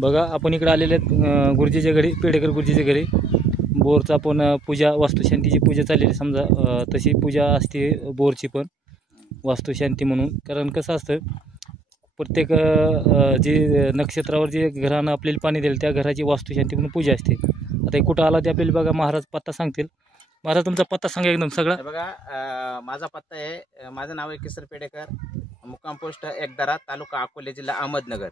बघा आपण इकडे आलेले आहेत गुरुजीच्या घरी, पेडेकर गुरुजीच्या घरी. बोरचा आपण पूजा, वास्तुशांतीची पूजा चाललेली समजा. तशी पूजा असते बोरची पण वास्तुशांती म्हणून. कारण कसं असतं, प्रत्येक जे नक्षत्रावर जे घरानं आपल्याला पाणी देईल त्या घराची वास्तुशांती म्हणून पूजा असते. आता कुठं आला ते आपल्याला बघा महाराज पत्ता सांगतील. महाराज तुमचा पत्ता सांगा एकदम सगळा. बघा माझा पत्ता आहे, माझं नाव आहे किशोर पेडेकर, मुक्काम पोस्ट एकदरा, तालुका अकोले, जिल्हा अहमदनगर.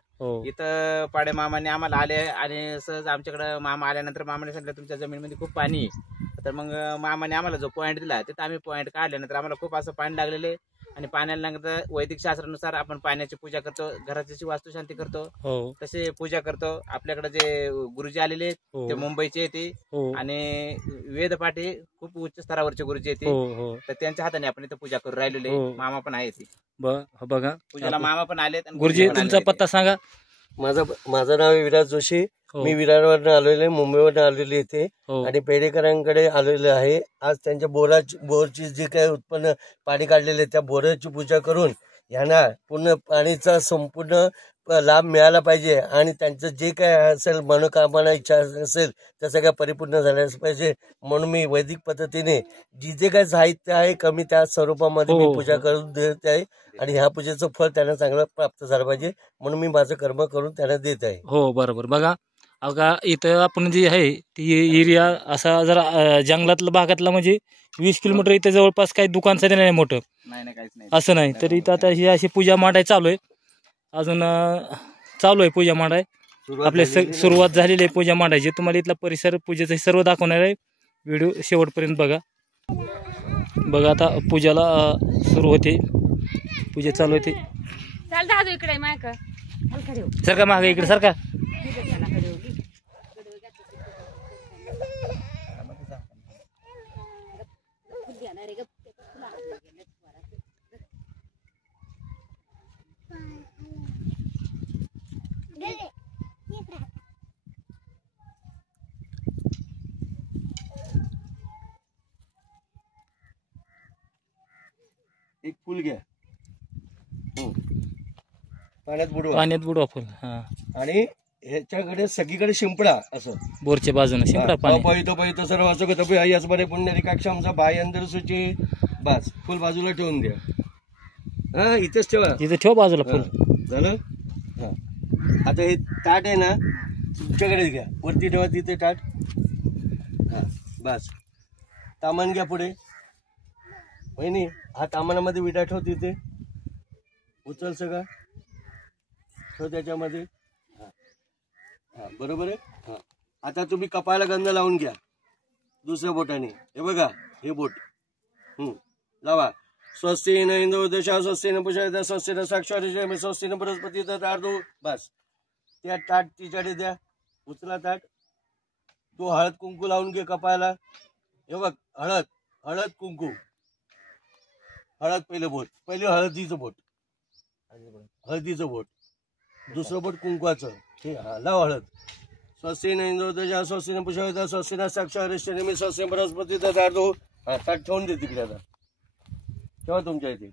इथं पाडे मामाने आम्हाला आले आणि सहज आमच्याकडे मामा आल्यानंतर मामाने सांगितलं तुमच्या जमिनीमध्ये खूप पाणी आहे. तर मग मामाने आम्हाला जो पॉईंट दिला तिथं आम्ही पॉईंट काढल्यानंतर आम्हाला खूप असं पाणी लागलेलं आहे. आणि पाण्याला नंतर वैदिक शास्त्रानुसार आपण पाण्याची पूजा करतो, घराची वास्तुशांती करतो, तसे पूजा करतो. आपल्याकडे जे गुरुजी आलेले आहेत ते मुंबईचे येते आणि वेदपाठी खूप उच्च स्तरावरचे गुरुजी येते. तर त्यांच्या हाताने आपण इथं पूजा करू राहिलेले. मामा पण आहे ते बघा पूजाला, मामा पण आलेत. गुरुजी तुमचा पत्ता सांगा. माझं नाव आहे विराज जोशी. मी विरारवरून आलेलो आहे, मुंबईवरून आलेले इथे आणि पेडेकरांकडे आलेले आहे. आज त्यांच्या बोरची जे काही उत्पन्न पाणी काढलेले त्या बोराची पूजा करून यांना पूर्ण पाणीचा संपूर्ण लाभ मिळाला पाहिजे आणि त्यांचं जे काय असेल मनोकामना इच्छा असेल त्या सगळ्या परिपूर्ण झाल्याच पाहिजे. म्हणून मी वैदिक पद्धतीने जे काही साहित्य आहे कमी त्या स्वरूपामध्ये मी पूजा करून देत आहे आणि ह्या पूजेचं फळ त्यांना चांगलं प्राप्त झालं पाहिजे म्हणून मी माझं कर्म करून त्यांना देत आहे. हो बरोबर. बघा अगा इथं आपण जे आहे ती एरिया असा जरा जंगलातला भागातला, म्हणजे 20 किलोमीटर इथे जवळपास काही दुकान सध्या नाही मोठं, असं नाही. तर इथं आता ही अशी पूजा मांडाय चालू आहे, अजून चालू आहे पूजा मांडाय. आपल्या सुरुवात झालेली आहे पूजा मांडायची. तुम्हाला इथला परिसर पूजेचं सर्व दाखवणार आहे. व्हिडिओ शेवटपर्यंत बघा. बघा आता पूजाला सुरू होते, पूजा चालू होते. सरका मागे इकडे सरका. एक फुल घ्या, पाण्यात बुडवा फुल. आणि ह्याच्याकडे सगळीकडे शिंपडा, असं बोरच्या बाजूने शिंपडा पाणी. पवित्र सर्व असं तपे आई असं बरे पुण्यरिकाक्षांचा बाय अंदर सुची. बस फुल बाजूला ठेवून द्या. हा इथेच ठेवा, इथे ठेव बाजूला फुल. झालं. हा आता हे ताट आहे ना तुमच्याकडे घ्या, वरती ठेवा तिथे ताट. हा बस तामान घ्या पुढे. वहिनी हा तामानामध्ये विडा ठेव, तिथे उचल सगळा ठेव त्याच्यामध्ये. हा बरोबर आहे. हा आता तुम्ही कपाळाला गंध लावून घ्या दुसऱ्या बोटाने. हे बघा हे बोट लावा. स्वस्ती न इंद्र दशा, स्वस्ती न पुषा, स्वस्ती न साक्षात, स्वस्ती न बृहस्पती अर्धो. बस त्या ताट तिच्याकडे द्या, उचला ताट. तो हळद कुंकू लावून घे कपाळाला. हे बघ हळद, हळद कुंकू. हळद पहिलं बोट, पहिले हळदीचं बोट, हळदीचं बोट, दुसरं बोट कुंकवाचं. हे लाव हळद. स्वस्ती न इंद्र दशा, स्वस्ती न पुषा, स्वस्ती न साक्षात, स्वस्ती बृहस्पती अर्धो. हा ताट ठेवून दे तिकडे. आता ठेवा तुमच्या इथे.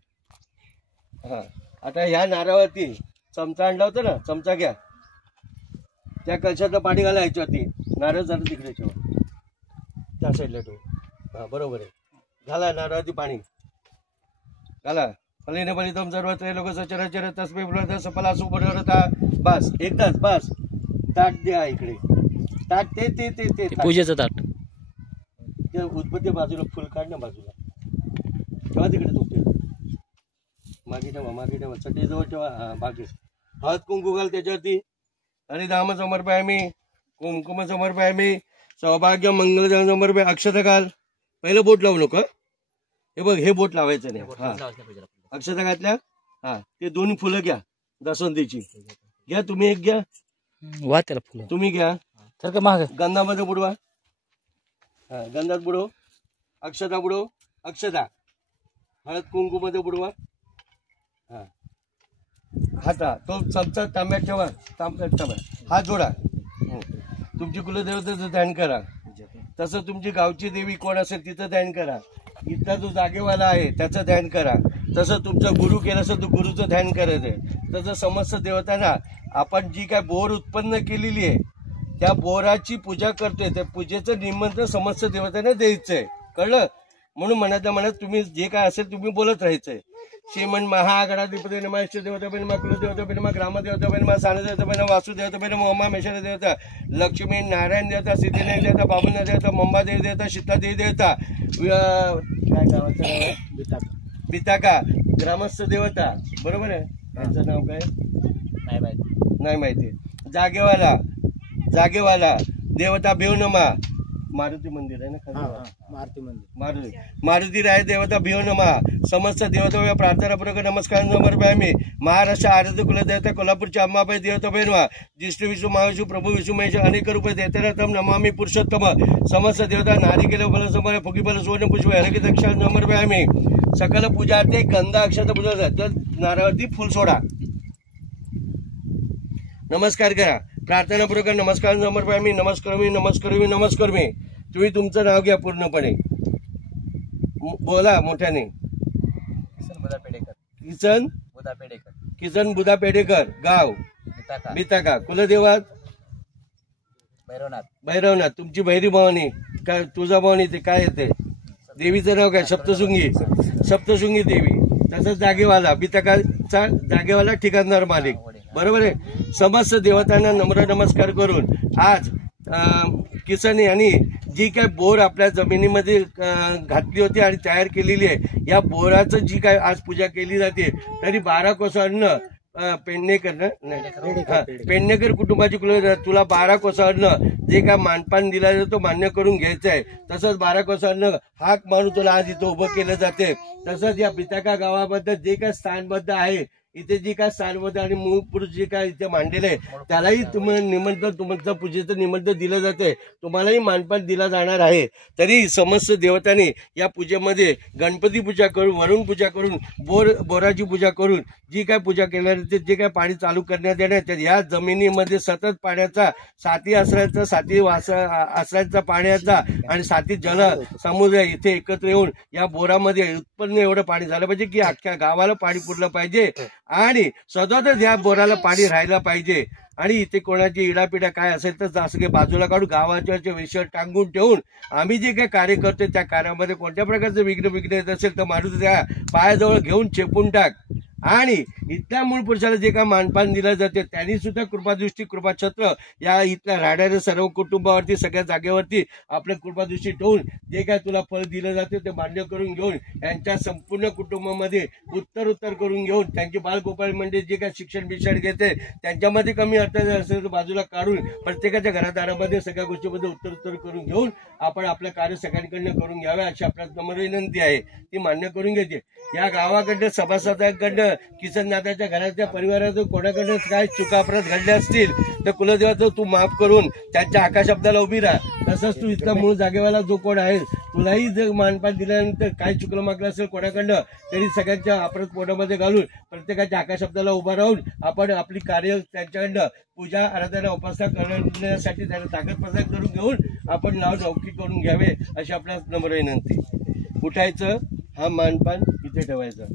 हा आता ह्या नारळावरती चमचा आणला होता ना, चमचा घ्या, त्या कशाचं पाणी घाला ह्याच्यावरती. नारळ जरा तिकडे ठेवा, त्या साईडला ठेवा. हा बरोबर आहे. घाला नारळावरती पाणी घाला. फलीने फलितम सर्व त्रैलोक सचराचर तस्मै ब्रह्म सफला सुपरता. बस एकदाच बस. ताट द्या इकडे, ताट ते ते ते ते पूजेचं ताट. ते उदबत्ती बाजूला फुल काढ ना बाजूला ठेवा तिकडे. तुमचे मागे ठेवा, मागे ठेवा, चटईजवळ ठेवा. हा बाकी हळद कुंकू घाल त्याच्यावरती. आणि धाम समर्पयामी, कुंकुम समर्पयामी, सौभाग्य मंगल समर्पय. अक्षता घाल. पहिलं बोट लावू नको. हे बघ हे बोट लावायचं नाही. हा अक्षता घातल्या. हा ते दोन्ही फुलं घ्या दसवंतीची. घ्या तुम्ही एक घ्या. वा त्याला फुलं तुम्ही घ्या. तर का माग गंधामध्ये बुडवा. हा गंधात बुडव. अक्षता बुडव. अक्षता हळद कुंकू मध्ये बुडवा. हा हाता तो चमचा तांब्यात ठेवा. तांब्यात ठेवा. हात जोडा. तुमची कुलदेवतेचं ध्यान करा. तसं तुमची गावची देवी कोण असेल तिचं ध्यान करा. इथला जो जागेवाला आहे त्याचं ध्यान करा. तसं तुमचं गुरु केलं असं तर गुरुचं ध्यान करायचंय. तसं समस्त देवतांना आपण जी काय बोर उत्पन्न केलेली आहे त्या बोराची पूजा करतोय, त्या पूजेचं निमंत्रण समस्त देवतांना द्यायचंय. कळलं? म्हणून मनातल्या मनात तुम्ही जे काय असेल तुम्ही बोलत राहायचंय. श्रीमन महागणाधिपती नमः, इष्ट देवता नमः, कुलदेवता नमः, ग्रामदेवता नमः, सानदेवता नमः, वासुदेवता नमः, उमामेश्वर देवता, लक्ष्मी नारायण देवता, सिद्धिनारायण देवता, बाबुनाथ देवता, मंबादेवी देवता, शीतलादेवी देवता, काय गावाचं नाव आहे? बिताका ग्रामस्थ देवता. बरोबर आहे? त्यांचं नाव काय नाही माहिती. जागेवाला देवता बेवनमा, मारुती मंदिर आहे ना, मारुती राय देवता भिवनमा, समस्त देवता प्रार्थनापूर्वक नमस्कार समर्पयामी. महाराष्ट्र आराध्य कुलदेवता कोल्हापूरच्या अंबाबाई देवता बेनवा, जिष्णू विष्णू महाविष्णू प्रभू विष्णू महेश अनेक रूपे देवताम नमामि पुरुषोत्तम. समस्त देवता नारिकेल फल समर फुगी फल सुवर्ण पुष्प हरकी दक्षा समर्पयामी. सकल पूजा ते गंध अक्षत पूजा तर नारळावरती फुल सोडा, नमस्कार करा, प्रार्थनापूर्वक नमस्कार समर्पयामी. नमस्कार मी. तुम्ही तुमचं नाव घ्या पूर्णपणे, बोला मोठ्याने. किसन बुधा पेडेकर, गाव बिताका, कुलदेवत भैरवनाथ. तुमची भैरी भवानी काय, तुळजा भवानी ते काय येते, देवीचं नाव काय? सप्तशृंगी देवी. तसंच जागेवाला बिताकाचा जागेवाला ठिकाणदार मालिक. बरोबर आहे? समस्त देवतांना नम्र नमस्कार करून आज किसन यांनी जी काय बोर आपल्या जमिनीमध्ये घातली होती आणि तयार केलेली आहे, या बोराचं जी काय आज पूजा केली जाते, तरी 12 कोस अन्न पेडणेकर पेडणेकर कुटुंबाची तुला 12 कोस अन्न जे काय मानपान दिला जातो मान्य करून घ्यायचं आहे. तसंच 12 कोस अन्न हाक मारून तुला आज इथं उभं केलं जाते. तसंच या बिताका गावाबद्दल जे काय स्थानबद्ध आहे, इथे जी काय स्थानबद्ध आणि मूळ पुरुष जे काय इथे मांडलेलं आहे त्यालाही तुम्हाला निमंत्रण, तुमचं पूजेचं निमंत्रण दिलं जाते, तुम्हालाही मानपान दिला जाणार आहे. तरी समस्त देवतांनी या पूजेमध्ये गणपती पूजा करून, वरुण पूजा करून, बोराची पूजा करून जी काय पूजा केल्या जाते, जे काय पाणी चालू करण्यात येणार, तर या जमिनीमध्ये सतत पाण्याचा, साती आसऱ्यांचा पाण्याचा आणि साती जल समुद्र इथे एकत्र येऊन या बोरामध्ये उत्पन्न एवढं पाणी झालं पाहिजे की अख्ख्या गावाला पाणी पुरलं पाहिजे आणि सतत या बोराला पाणी राहायला पाहिजे. आणि इथे कोणाची इडापिडा काय असेल तर असं काही बाजूला काढून गावाच्या विषय टांगून ठेवून आम्ही जे काही कार्य करतोय त्या कार्यामध्ये कोणत्या प्रकारचं विघ्न येत असेल तर माणूस त्या पायाजवळ घेऊन चेपून टाक. आणि इथल्या मूळ पुरुषाला जे काय मानपान दिलं जाते त्यांनी सुद्धा कृपादृष्टी, कृपाछत्र या इथल्या राहणाऱ्या सर्व कुटुंबावरती, सगळ्या जागेवरती आपल्या कृपादृष्टी ठेवून जे काय तुला फळ दिलं जाते ते मान्य करून घेऊन यांच्या संपूर्ण कुटुंबामध्ये उत्तर करून घेऊन त्यांची बालगोपाळ म्हणजे जे काय शिक्षण घेते त्यांच्यामध्ये कमी अर्थ असेल तर बाजूला काढून प्रत्येकाच्या घरादारामध्ये सगळ्या गोष्टीमध्ये उत्तर करून घेऊन आपण आपलं कार्य सगळ्यांकडनं करून घ्यावे अशी आपल्या नम्र विनंती आहे, ती मान्य करून घेते. या गावाकडनं सभासदांकडनं किसन दादाच्या घराच्या परिवारातून कोणाकडनं काय चुकाप्रत घडल्या असतील तर कुलदेवाचं तू माफ करून त्यांच्या आकाशब्दाला उभी राहा. तसंच तू इथला मूळ जागेवाला जो कोण आहे तुलाही जर मानपान दिल्यानंतर काय चुकलं मागलं असेल कोणाकडनं तरी सगळ्यांच्या आपरत पोटामध्ये घालून प्रत्येकाच्या आकाशब्दाला उभा राहून आपण आपली कार्य त्यांच्याकडनं पूजा आराधना उपासना करण्यासाठी त्यांना ताकद प्रदान करून घेऊन आपण नाव नौकी करून घ्यावे अशी आपल्या नम्र विनंती. उठायचं, हा मानपान इथे ठेवायचा.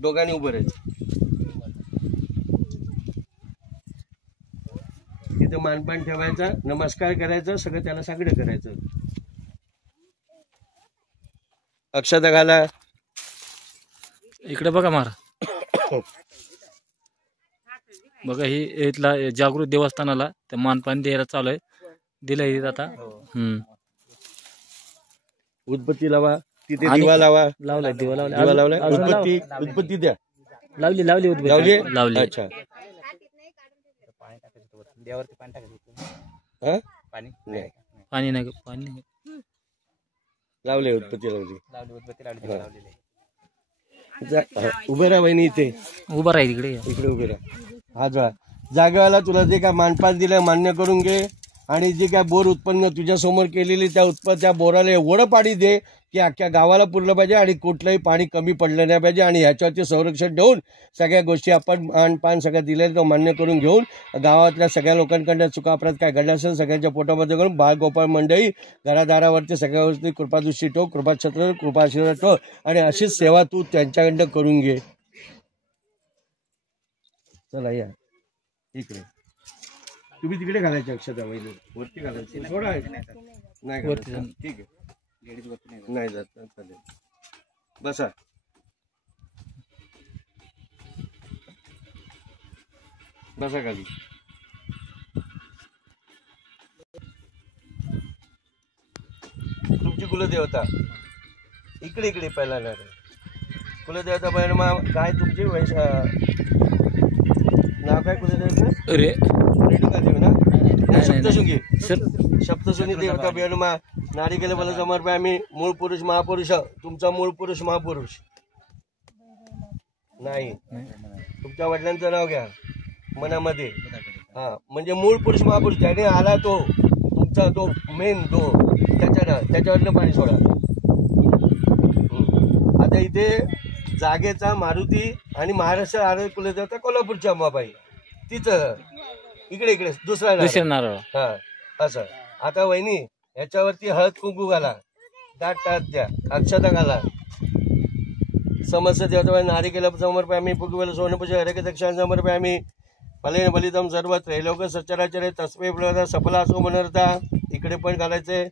दोघांनी उभं राहायचं. तिथं मानपान ठेवायचा, नमस्कार करायचा, सगळं त्याला सगळं करायचं. अक्षता घाला. इकडे बघा मारा. बघा ही इथला जागृत देवस्थानाला त्या मानपान द्यायला चालू आहे, दिलंय आता. उदबत्ती लावा, तिथे दिवा लावा. लावलाय दिवा लावलाय. उदबत्ती द्या. लावली उदबत्ती लावली. अच्छा, पाणी नाही लावले उदबत्ती लावली. उभे राहा बहिणी, इथे उभा राहील. इकडे उभे राहा. हा जागेवाला तुला जे काय मानपान दिलं मान्य करून घे आणि जे काय बोर उत्पन्न तुझ्या समोर केलेली त्या बोराला एवढं पाणी दे की अख्ख्या गावाला पुरलं पाहिजे आणि कुठलंही पाणी कमी पडलं नाही पाहिजे आणि ह्याच्यावरती संरक्षण ठेवून सगळ्या गोष्टी आपण पान सगळं दिलेलं तो मान्य करून घेऊन गावातल्या सगळ्या लोकांकडनं चुका अपराध काय घडला असेल सगळ्यांच्या पोटामध्ये करून बाळगोपाळ मंडळी घरादारावरती सगळ्या गोष्टी कृपादृष्टी ठेव, कृपाछत्र, कृपाशीर्वाद ठेव आणि अशीच सेवा तू त्यांच्याकडनं करून घे. चला या इकडे. तुम्ही तिकडे घालायचे अक्षता वहिनी, वरती घालायची. थोडा नाही घालायचं. ठीक आहे, नाही जात चालेल. बसा. बसा खाली. तुमची कुलदेवता इकडे इकडे पहिला ना. कुलदेवता बहिण काय तुमची नाव काय कुलदेवता? रेणुका देवी ना? सप्तशृंगी. सप्तशृंगी देवता बेणुमा नारी गेले मला समर्पयामी. मूळ पुरुष महापुरुष. तुमचा मूळ पुरुष महापुरुष नाही, तुमच्या वडिलांचं नाव घ्या मनामध्ये. हा म्हणजे मूळ पुरुष महापुरुष ज्याने आला तो तुमचा तो मेन तो त्याच्यावरनं पाणी सोडा. आता इथे जागेचा मारुती आणि महाराष्ट्र आरोग्य कुलदेवता कोल्हापूरची अंबाबाई तिथं इकडे इकडे दुसरा नारळ. हा असं. आता वहिनी ह्याच्यावरती हळद कुंकू घाला, दाट टाट द्या, अक्षता घाला. समस्य देवता नारी केला समर्पयामी. पुगवेल सोनपूजा हरेक दक्षिण समर्पयामी. फलेन बलितम सर्व त्रैलोक सच्चराचरे तस्मै प्रणता सफला असो मनरता. इकडे पण घालायचे.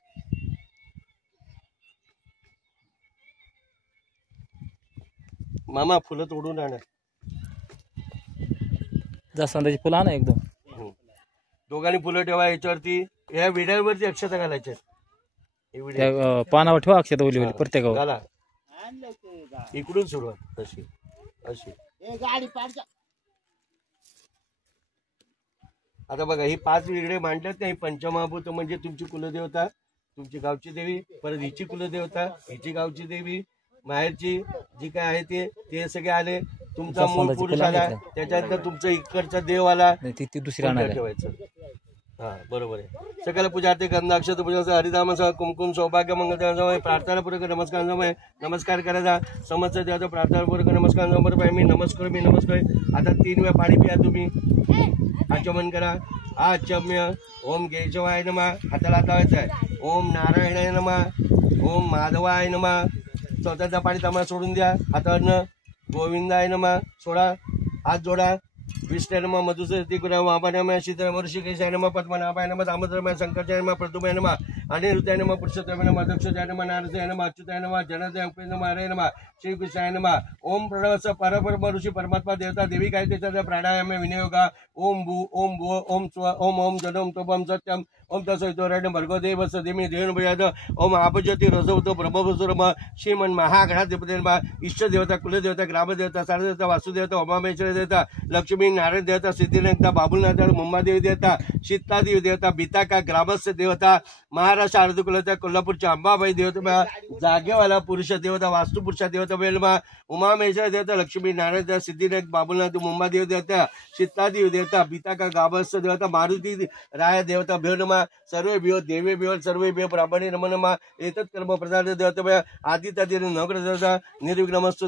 मामा फुलं तोडून आणा. जास्वंदाची फुलं आणा एकदम. दोघांनी फुलं ठेवा याच्यावरती. या विड्यावरती अक्षता घालायच्या. पानावर ठेवा अक्षता ओली प्रत्येक घाला. इकडून सुरुवात अशी अशी. आता बघा ही 5 विगडे मांडल्यात नाही. पंचमहाभूत म्हणजे तुमची कुलदेवता, तुमची गावची देवी, परत हिची कुलदेवता, हिची गावची देवी, माहेरची जी काय आहे ते सगळे आले. तुमचा मूळ पुरुष आला, त्याच्यानंतर तुमचा इकडचा देव आला, ती दुसरी ठेवायचं. हा बरोबर आहे. सकल पूजा ते गंधाक्षत पूजा हरिधाम कुमकुम सौभाग्य मंगल प्रार्थनापूर्वक नमस्कार करायचा. समस्त देवाचा प्रार्थनापूर्वक नमस्कार समर्पय. मी नमस्कार. आता 3 वेळा पाणी पिया तुम्ही. आचमन करा. आचम्य. ओम केशवाय नमः. हाताला लावायचं आहे. ओम नारायणाय नमः. ओम माधवाय नमः. स्वतःचा पाणी तमाला सोडून द्या हातावरनं. गोविंदाय नमः सोडा. हात जोडा. विष्णु नमः. मधुसूदन गुरु वामनाय नमः. शीतल ऋषिकेशाय नमः. पद्मनाभाय नमः. दामोदराय शंकराय नमः. प्रद्युम्नाय नमः. अनिरुद्धाय नमः. पुरुषोत्तमाय नमः. दक्षाय नमः. नारदाय नमः. अच्युताय नमः. जनार्दनाय उपेंद्र नमः. हरे नमः. श्री कृष्णाय नमः. ओम प्रणवस्य परब्रह्म ऋषी परमात्मा देवता देवी काय त्याचा प्राणायाम विनियोगा. ओम भू ओम भू ओम स्व ओम ओम जनम तोपम सत्यम ओम तसोरण भर्गो देव सदेमी देवनभयाद. ओम आपज्योती रसवतो ब्रह्मवसुरम. श्रीमन महागणाधिपती नमः. इष्ट देवता कुलदेवता ग्रामदेवता सारदेवता वासुदेवता उमामेश्वर देवता लक्ष्मी नारायण देवता सिद्धिनाथ बाबुलनाथ मुंबादेवी देवता शीतादेवी देवता बिताका ग्रामस्थ देवता महाराष्ट्र आरोग्य कुलदेवता कोल्हापूरच्या अंबाबाई देवता जागेवाला पुरुष देवता वास्तुपुरुषा देवता बेलमा उमामेश्वर देवता लक्ष्मी नारायण देवता सिद्धिनाथ बाबुलनाथ मुंबादेवी देवता शीतादेवी देवता बिताका ग्रामस्थ देवता मारुती राय देवता भेवनमा. सर्वे बियो देवे बियो सर्वे बियो ब्राह्मणे नमो नमः. एतत् कर्म प्रधान देवता आदित्य नवग्रह देवता निर्विघ्नमस्तु.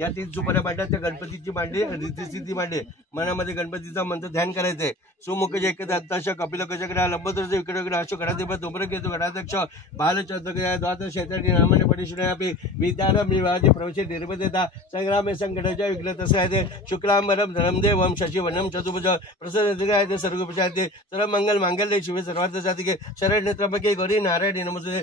या 3 सुपाऱ्या मांडल्या. त्या गणपतीची मांडली, रिद्धिसिद्धी मांडली. मनामध्ये गणपतीचा मंत्र ध्यान करायचंय. सुमुख जैक दत्ताश कपिल गजग्रह लंबोदर विक्रग्रह अशोक गणाधिपती धूम्रकेतू गणाध्यक्ष बालचंद्रग्रह द्वादश शैतानी नामने पडिशुनयापि विद्यारं विवाहाचे प्रवेश निर्मदेता संग्रामे संकटाच्या विघ्न तसं आहे. शुक्लांबरम धरम देवम शशिवनम चतुर्भुज प्रसन्न सर्वोपचार सर्व मंगल मांगल्ये शिवे सर्वार्थ साधिके शरण्य त्र्यंबके गौरी नारायणी नमस्ते.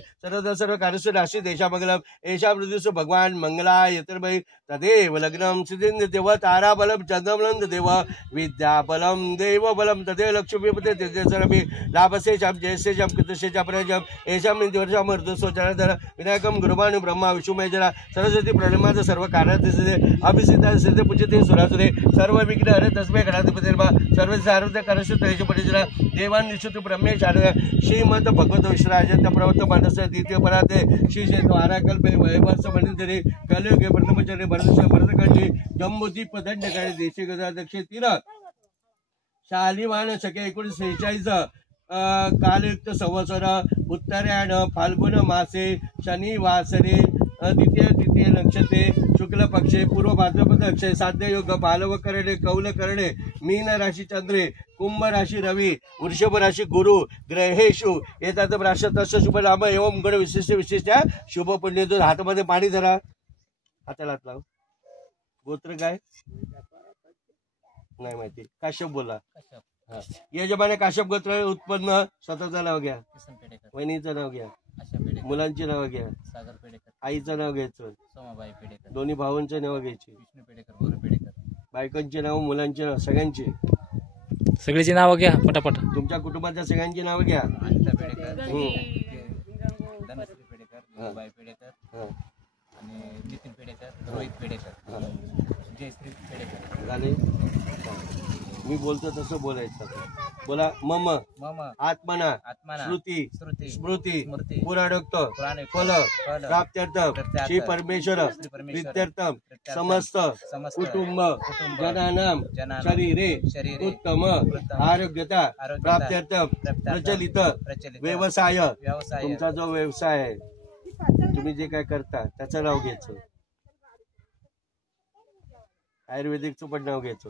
सर्व कार्यस्व राशी देशामंगलम एषा मृत्युस भगवान मंगलाय यतर्मयी तदेव लग्नम सिद्धिं देव ताराबलम चंद्रबलम देव विद्याबलम देवबलम तदेव लक्ष्मीपते तेजसरपि लाभसेशम जयसेशम कृतसेशम प्रजम एषाम निवर्षाम ऋतुसो जनार्दन विनायकम गुरुभानु ब्रह्मा विष्णुमेजरा सरस्वती प्रणमाद सर्व कार्यार्थसिद्धे अभिसिद्धा सिद्धे पूजिते सुरासुरे सर्व विघ्न हरे तस्मै गणाधिपती नमः. सर्व सार्वत्रिक कार्यस्व तेजपरिजरा देवान निश्चित ब्रह्मे शारद श्रीमंत भगवत विश्राजंत प्रवत मानस द्वितीय पराते श्री द्वाराकल्पे वैभवस मंडितरी कलियुगे प्रथमचरे भरतश भरतखंडी जम्बुदीप दंडकारी देशी गजा दक्षिण तीर शालिवान शके 1946 कालयुक्त संवत्सर उत्तरायण फाल्गुन मासे शनी वासरे द्वितीय तृतीय नक्षत्रे शुक्ल पक्षे पूर्व भाद्रपद अक्षय साध्य योग बालव करणे कौल करणे मीन राशी चंद्रे कुंभ राशी रवी वृषभ राशी गुरु ग्रहेशु येतात राष्ट्र तस्य शुभ नाम एवं गण विशिष्ट शुभ पुण्य. हातामध्ये पाणी धरा, हाताला हात लाव. गोत्र काय नाही माहिती. काश्यप बोला. यजमाने काश्यप गोत्र उत्पन्न. स्वतःचं नाव घ्या, वहिनीचं नाव घ्या, मुलांची नाव घ्या, आईचं नाव घ्यायचं, दोन्ही भावांचं नाव घ्यायची, बायकांचे नाव, मुलांचे नाव, सगळ्यांची सगळ्याची नावं घ्या पटापट. तुमच्या कुटुंबाच्या सगळ्यांची नावं घ्या. नितीन पेडेकर, रोहित पेडेकर, जयश्री पेडेकर झाले. मी बोलतो तसं बोलायचं. बोला. मम आत्मना श्रुती स्मृती पुराणोक्त फल प्राप्त्यर्थ श्री परमेश्वर प्रीत्यर्थम समस्त कुटुंब जनानां शरीरे उत्तम आरोग्यता प्राप्त्यर्थम प्रचलित व्यवसाय. तुमचा जो व्यवसाय आहे, तुम्ही जे काय करता त्याचं नाव घ्यायचं. आयुर्वेदिकचं पण नाव घ्यायचं.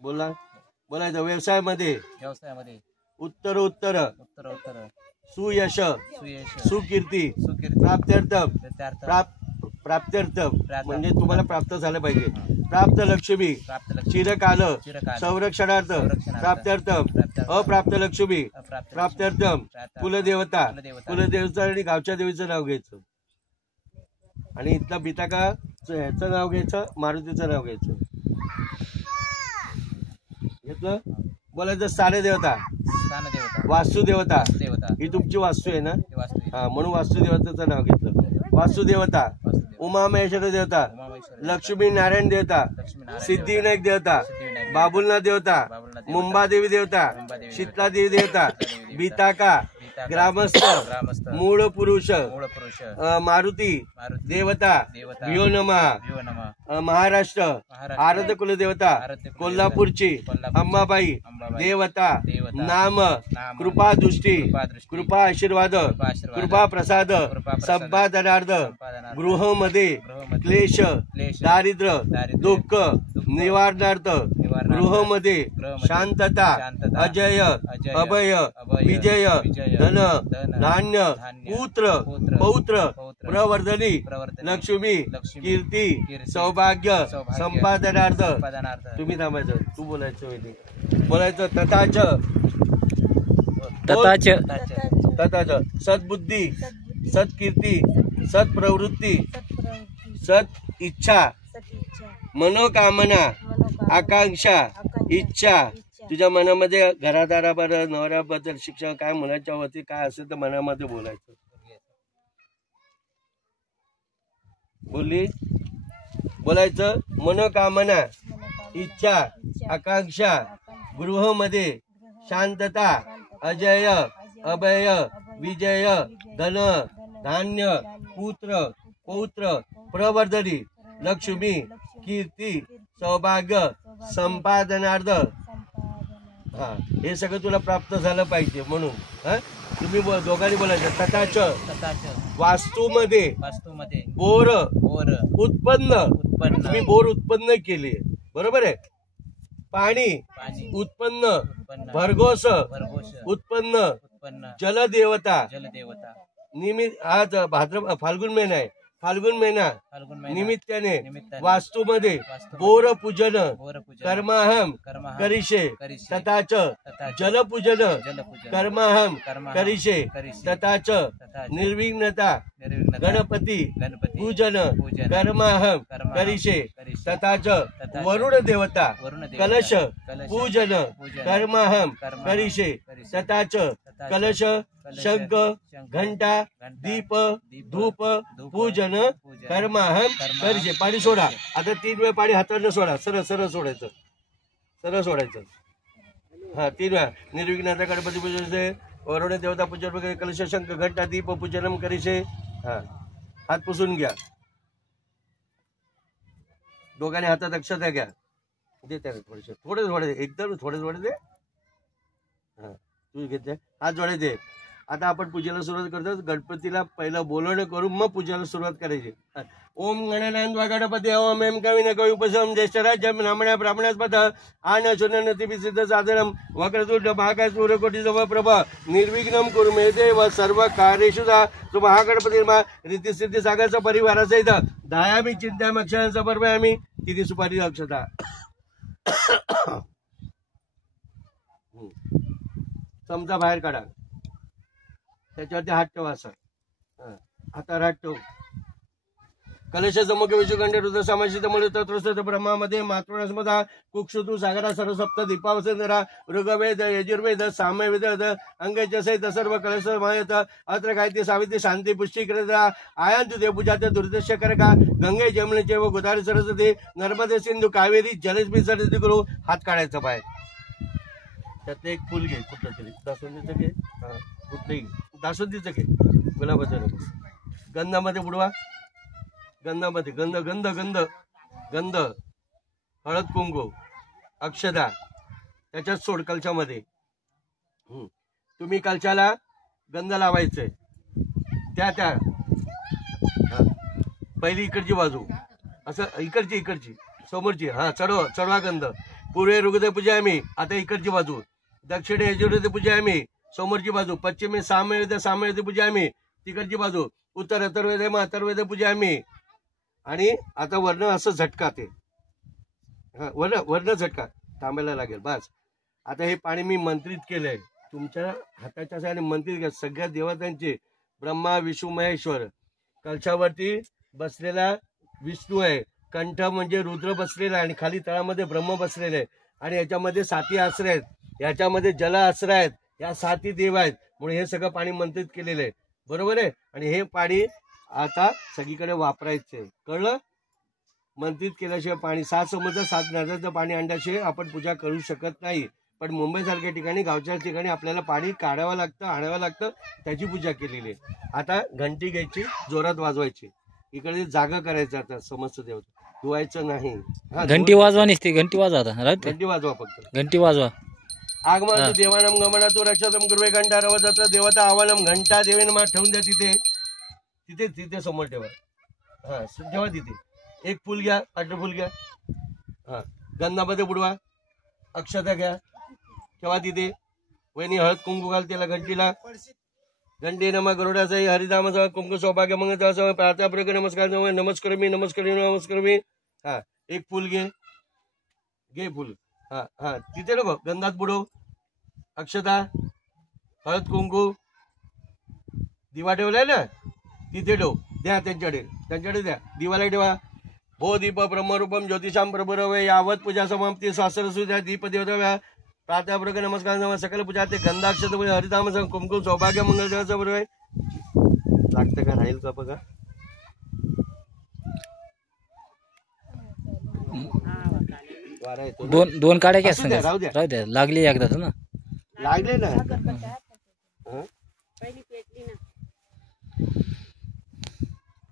बोलायचं. व्यवसायामध्ये उत्तर सुयश सुकीर्ती प्राप्त्यर्थ म्हणजे तुम्हाला प्राप्त झालं पाहिजे. प्राप्त लक्ष्मी चिरकाल संरक्षणार्थ प्राप्त्यर्थ अप्राप्त लक्ष्मी प्राप्त्यर्थ कुलदेवता आणि गावच्या देवीचं नाव घ्यायचं. आणि इथला बिताका ह्याचं नाव घ्यायचं, मारुतीचं नाव घ्यायचं. घेतलं. बोलायचं. स्थानदेवता वास्तुदेवता ही तुमची वास्तू आहे ना, हा, म्हणून वास्तुदेवताचं नाव घेतलं. वास्तुदेवता उमामहेश्वर देवता, लक्ष्मी नारायण देवता, सिद्धिविनायक देवता, बाबुलनाथ देवता, मुंबादेवी देवता, शीतलादेवी देवता, बिताका ग्रामस्थ मूळ पुरुष मारुती देवता व्योनमा महाराष्ट्र आराध्य कुलदेवता कोल्हापूरची अंबाबाई देवता नाम कृपा दृष्टी कृपा आशीर्वाद कृपा प्रसाद संपादनार्थ गृहमध्ये क्लेश दारिद्र्य दुःख निवारणार्थ गृहमध्ये शांतता अजय अभय विजय धन धान्य पुत्र पौत्र प्रवर्धनी लक्ष्मी कीर्ती सौभाग्य संपादनार्थ. तुम्ही थांबायचं. तू बोलायचं. तथाच सद्बुद्धी सत्कीर्ती सत्प्रवृत्ती सत इच्छा मनोकामना आकांक्षा इच्छा. तुझ्या मनामध्ये घरादाराबद्दल नवऱ्याबद्दल शिक्षण काय मुलांच्या वरती काय असेल तर मनामध्ये बोलायचं. बोलायचं. मनोकामना इच्छा आकांक्षा गृहमध्ये शांतता अजय अभय विजय धन धान्य पुत्र पौत्र प्रवर्धनी लक्ष्मी कीर्ती सौभाग्य संपादनार्थ. हा, हे सगळं तुला प्राप्त झालं पाहिजे म्हणून तुम्ही दोघांनी बोलायचं. तथाच वास्तूमध्ये बोर उत्पन्न तुम्ही बोर उत्पन्न केले, बरोबर आहे. पाणी उत्पन्न भरघोस उत्पन्न जलदेवता निमित्त. आज फाल्गुन महिना आहे. फाल्गुन महिना निमित्ताने वास्तूमध्ये बोर पूजन कर्माहम करिषे तथाच जलपूजन कर्माहम करिषे तथाच निर्विघ्नता गणपती पूजन कर्माहम करिषे तथाच वरुण देवता कलश पूजन कर्माहम करिषे तथाच कलश शंख घंटा दीप धूप पूजन कर्माहम करिषे. पाणी सोडा. आता 3 वेळा पाणी हाताने सोडा. सरळ सोडायचं. सरळ सोडायचं. हा 3 वेळा. निर्विघ्नता गणपती पूजन वरुण देवता पूजन वगैरे कलश शंख घंटा दीप पूजनम करिषे. हा, हात पुसून घ्या. दोघांनी हातात अक्षता घ्या. दे त्याला थोडेसे एकदम थोडे दे. हा तू घेतले हात जोडायचे. आता आपण पूजेला सुरुवात करतो. गणपतीला पहिलं बोलवणं करून मग पूजेला सुरुवात करायची. ओम गणनायत्वा गणपती ओम एम कविन कवी उपसम ज्येष्ठराज्यम ब्राह्मण्या ब्राह्मणास्पद आन शून्यनति सिद्ध साधनम वक्रतुंड महाकाय सूर्यकोटी समप्रभ निर्विघ्नम कुरु मे देव सर्व कार्येषु तो महागणपती रीती सिद्धी सागरचा परिवारासहित दयामी चिंत्यामी अक्षरांचा पर्व आम्ही तिथे सुपारी अक्षता. चमचा बाहेर काढा. त्याच्यावरती हात ठेवा. असं हातावर हात ठेवू. कलशाचं मुख्य विषुकंठ रुद्र समाशित मुळे तत्वस्त ब्रह्मामध्ये मातृस्मदा कुक्षुतू सागरा सर्वसप्त दीपावसंधरा ऋग्वेद यजुर्वेद सामवेद अंगच सहित सर्व कलश मायत अत्र गायत्री सावित्री शांती पुष्टी करता आयांतु देवपूजात दुर्दश करका गंगे जमुनेचे व गोदावरी सरस्वती नर्मदे सिंधू कावेरी जलस्मी सरस्वती करू. हात काढायचा बाहेर. त्यातलं एक फुल घे कुठलं तरी. दासवंदीचं घे. कुठलंही दासवंदीचं घे. गुलाबाचं गंधामध्ये बुडवा. गंधामध्ये गंध गंध गंध गंध हळद कुंकू अक्षदा त्याच्यात सोड कलशामध्ये. तुम्ही कलशाला गंध लावायचंय. त्या पहिली इकडची बाजू असं इकडची समोरची. हा चढवा गंध. पूर्वे ऋग्वेद पूजा आम्ही. आता इकडची बाजू. दक्षिणे यजुर्वेद पूजा आम्ही. समोरची बाजू. पश्चिमे सामवेद पूजा आम्ही. तिकडची बाजू. उत्तर अथर्ववेद पूजा आम्ही. आणि आता वर्ण असं झटका. ते वर्ण झटका थांबायला लागेल. बस. आता हे पाणी मी मंत्रित केलंय. तुमच्या हाताच्या साईडने मंत्रित केलं. सगळ्या देवतांचे ब्रह्मा विष्णू महेश्वर. कलशावरती बसलेला विष्णू आहे. कंठ म्हणजे रुद्र बसलेला आहे आणि खाली तळामध्ये ब्रह्म बसलेले आहे. आणि याच्यामध्ये 7 आश्रय आहेत. याच्यामध्ये जल आश्रय आहेत. या 7 देव आहेत. म्हणून हे सगळं पाणी मंत्रित केलेलं आहे. बरोबर आहे. आणि हे पाणी आता सगळीकडे वापरायचंय. कळलं. मंत्रित केल्याशिवाय पाणी 7 समुद्र 7 नद्यांचं पाणी आणल्याशिवाय आपण पूजा करू शकत नाही. पण मुंबईसारख्या ठिकाणी गावच्या ठिकाणी आपल्याला पाणी काढावं लागतं आणावं लागतं. त्याची पूजा केलेली आहे. आता घंटी घ्यायची जोरात वाजवायची. इकडे जागा करायचं. आता समस्त देवता धुवायचं नाही. घंटी वाजवा नसते. घंटी वाजवा. आता घंटी वाजवा. फक्त घंटी वाजवा. आगमन देवानम गमनातू रक्षतम गुरुवे घंटा रवजात देवता आवानम घंटा देवेन मा ठेवून द्या. तिथे समोर ठेवा. हा ठेवा तिथे. एक फुल घ्या. फुल घ्या. हा गंधामध्ये बुडवा. अक्षता घ्या. ठेवा तिथे. वहिनी हळद कुंकू घाल त्याला घंटीला. घंटी नमा गरुडाचाही हरिधामाचा कुंकू सौभाग्य मंगळाचा प्रार्थना प्रग नमस्कार नमस्कार मी. हा एक फुल घे फुल. हा तिथे नको. गंधात बुडव. अक्षता हळद कुंकू दिवा ठेवलाय ना तिथे ठेव. द्या त्यांच्याकडे द्या. दिवाला ठेवा. भो दीप ब्रह्मरूपम ज्योतिषाम प्रभुरवे यावत पूजा समाप्ती शास्त्रसु द्या. दीप देवता प्रार्थना प्रग नमस्कार सकल पूजा ते गंधाक्षत हरिधाम कुंकुम सौभाग्य मंगल देवाचं बरोबर आहे. लागतं का राहील का बघा. दोन काड्या काय राहू द्या. लागली एकदाच ना. लागले ना.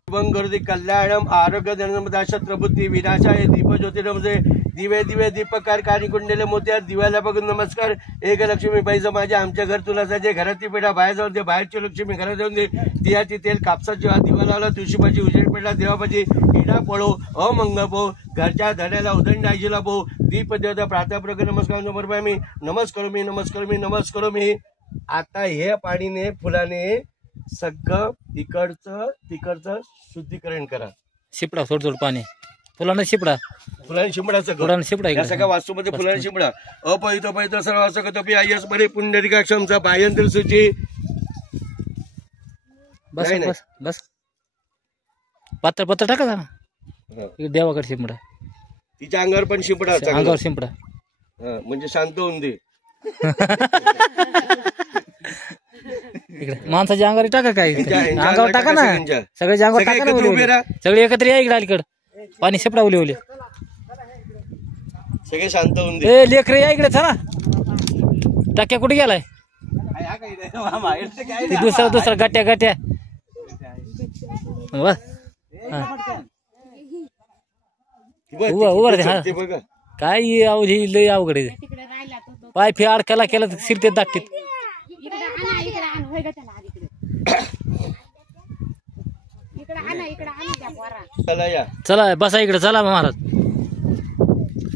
गर्दी कल्याणम आरोग्य धनमदा शत्रबुद्धी विनाशाय दीप ज्योतिर्मजे दिवे दीपकार कानी कुंडले मोत्या. दिव्याला बघून नमस्कार. एक लक्ष्मी बाईचं माझ्या आमच्या घर तुला जायचे. घरातली पेढा बाहेर जाऊन दे. बाहेरची लक्ष्मी घरात जाऊन दे. दियाची तेल कापसाची दिवा लावला. तुळशीपाची उजेड पेढा देवापाची इडा पळो अमंग पो घरच्या धड्याला उदंड आजीला पो दीप देवता प्रार्थना प्रग नमस्कार बरोबर मी नमस्कार मी. आता हे पाणीने फुलाने सगळं तिकडचं शुद्धीकरण करा. शिपडा थोडं पाणी. फुलाने शिपडा. या सगळ्या वास्तूमध्ये फुलाने शिपडा. अपवित्र सर्व असं कतपी आयस बरे पुंडरीकाक्षमचा बाह्यंतर सूची. बस पत्र टाका ना. देवाकडे शिंपडा. तिच्या अंगावर पण शिंपडा. अंगावर शिंपडा. म्हणजे शांत होऊन दे. इकडे माणसाच्या अंगावर टाका. काय अंगावर टाका ना. सगळे अंगावर टाका. सगळे एकत्र या इकडे. अलीकडे पाणी शिपडा. उले सगळे शांत होऊन दे. लेकरे या इकडे. चला. टाक्या कुठे गेलाय. दुसरा गट्ट्या उभा काय अवघड लय अवघड. पाय फी अडकायला केला तर शिरते दाटीत. इकडे आणा इकडे आण होय ग त्याला इकडे इकडे आणा त्या पोरा. चला या चला बसा इकडे, चला महाराज.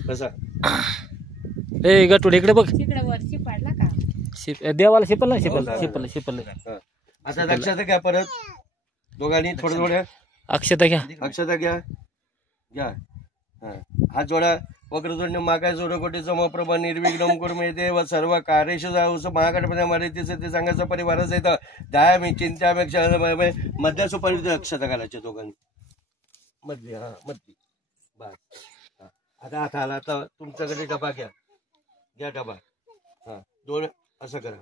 बसा. ए गटुड इकडे बघ. इकडे वर शिपाडला का देवाला शिपल ना, शिपल. हा. आता लक्षात घ्या परत दोघांनी थोड्या अक्षता घ्या. अक्षता घ्या. हात जोडा. वक्रतुंड महाकाय सूर्यकोटी समप्रभ निर्विघ्नं कुरु मे देव सर्व कार्येषु महागणपती मर्यादेचे ते सांगायचं परिवाराचं येतं. दया मी चिंतापेक्षा मध्या सुपारी अक्षता घालायच्या दोघांनी मधली. हा मधली बस. आता हात आला. आता तुमच्याकडे डबा घ्या डबा. हा दोन असं करा.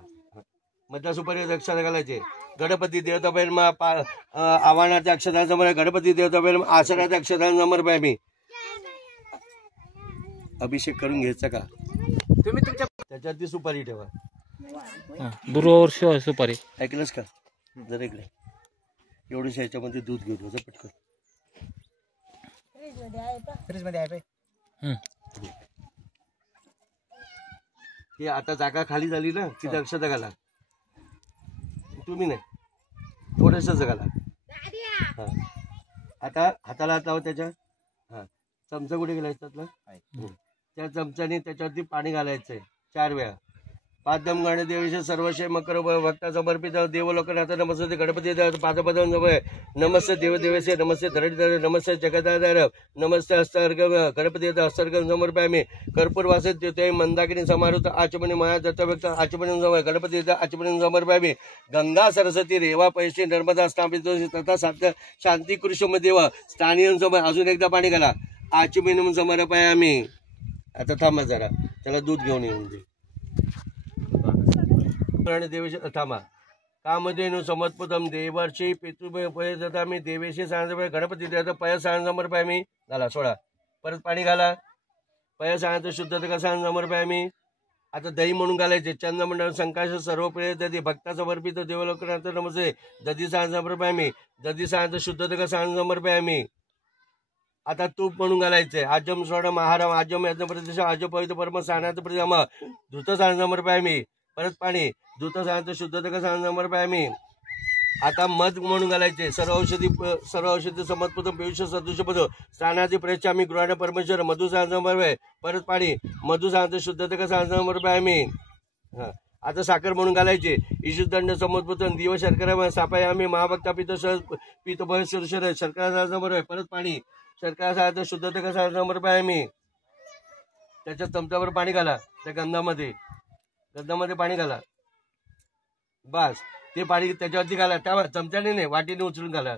मधल्या सुपारी अक्षता घालायचे. गणपती देवता बैल आव्हानाच्या अक्षतांसमोर गणपती देवता बैल आसनाच्या अक्षतांसमोर पाय मी अभिषेक करून घ्यायचा का तुम्ही तुमच्या त्याच्यात ती सुपारी ठेवा. दुर्वावर सुपारी. ऐकलंस का जरा इकडे एवढंच ह्याच्यामध्ये दूध घेऊन पटकन. फ्रीज मध्ये आहे. हे आता जागा खाली झाली ना तिथे अक्षता घाला. तुम्ही नाही थोडंसंच घाला. हा आता हाताला हात लावा त्याच्या. हा चमचा कुठे गेला त्यातला. त्या चमच्याने त्याच्यावरती पाणी घालायचंय 4 वेळा. 5 दम गण देवेश सर्वशे मकर भक्ता समर्पित देवलोकनाथ नमस्ते गणपती पादपद नमस्ते देवदेवेशे नमस्ते धरणीधर नमस्ते जगदाधार नमस्ते हस्तार्ग गणपती हस्तार्गम समर्पयामी कर्पूर वासित ते मंदाकिनी समारुत आचमनी माया दत्तभक्त आचमनी गणपती आचमनी समर्पयामी. गंगा सरस्वती रेवा पैसे नर्मदा स्थापित तथा साध्य शांती कृष्ण देव स्थानीय समोर अजून एकदा पाणी घाला. आचमनी समर्पयामी. आता थांबा जरा त्याला दूध घेऊन येऊन दे. देवेश थांबा. कामधेनु समत्पदम देवर्षी पितृपय ददामी देवेशी सांग गणपती देवता पय सांग समर्पयामी. घाला सोडा. परत पाणी घाला. पय सांगतो शुद्धता सांग समर्पयामी. आता दही म्हणून घालायचे. चंद्रमंडळ संकाश सर्व प्रिय दधी भक्ता समर्पित देवलोकनाथ नमस्ते दधी सांग समर्पयामी. दधी सांगतो शुद्धता सांग समर्पयामी. आता तूप म्हणून घालायचंय. आजम सोडा महाराम आजम यज्ञ प्रदेश आजम पवित्र परम सानाथ प्रतिम धृत सांग समर्पयामी. परत पाणी धृत सांगतो शुद्धता सांग समर्पयामी. आता मध म्हणून घालायचे. सर्व औषधी समत्पदम पियुष सदृशपद स्थानाचे प्रेक्षामी गृहाण परमेश्वर मधु सांग समर्पय. परत पाणी मधु सांगतो शुद्धता सांग समर्पयामी. हा आता साखर म्हणून घालायचे. ईशुदंड समत्पदम दिव शर्करा सापायामी महाभक्ता पित पितभय सुरशर शर्करा समर्पय. परत पाणी शर्करा सांगतो शुद्धता सांग समर्पयामी. त्याच्या चमच्यावर पाणी घाला. त्या गंधामध्ये पाणी घाला. बस ते पाणी त्याच्यावरती घाला. त्या चमच्याने नाही वाटीने उचलून घाला.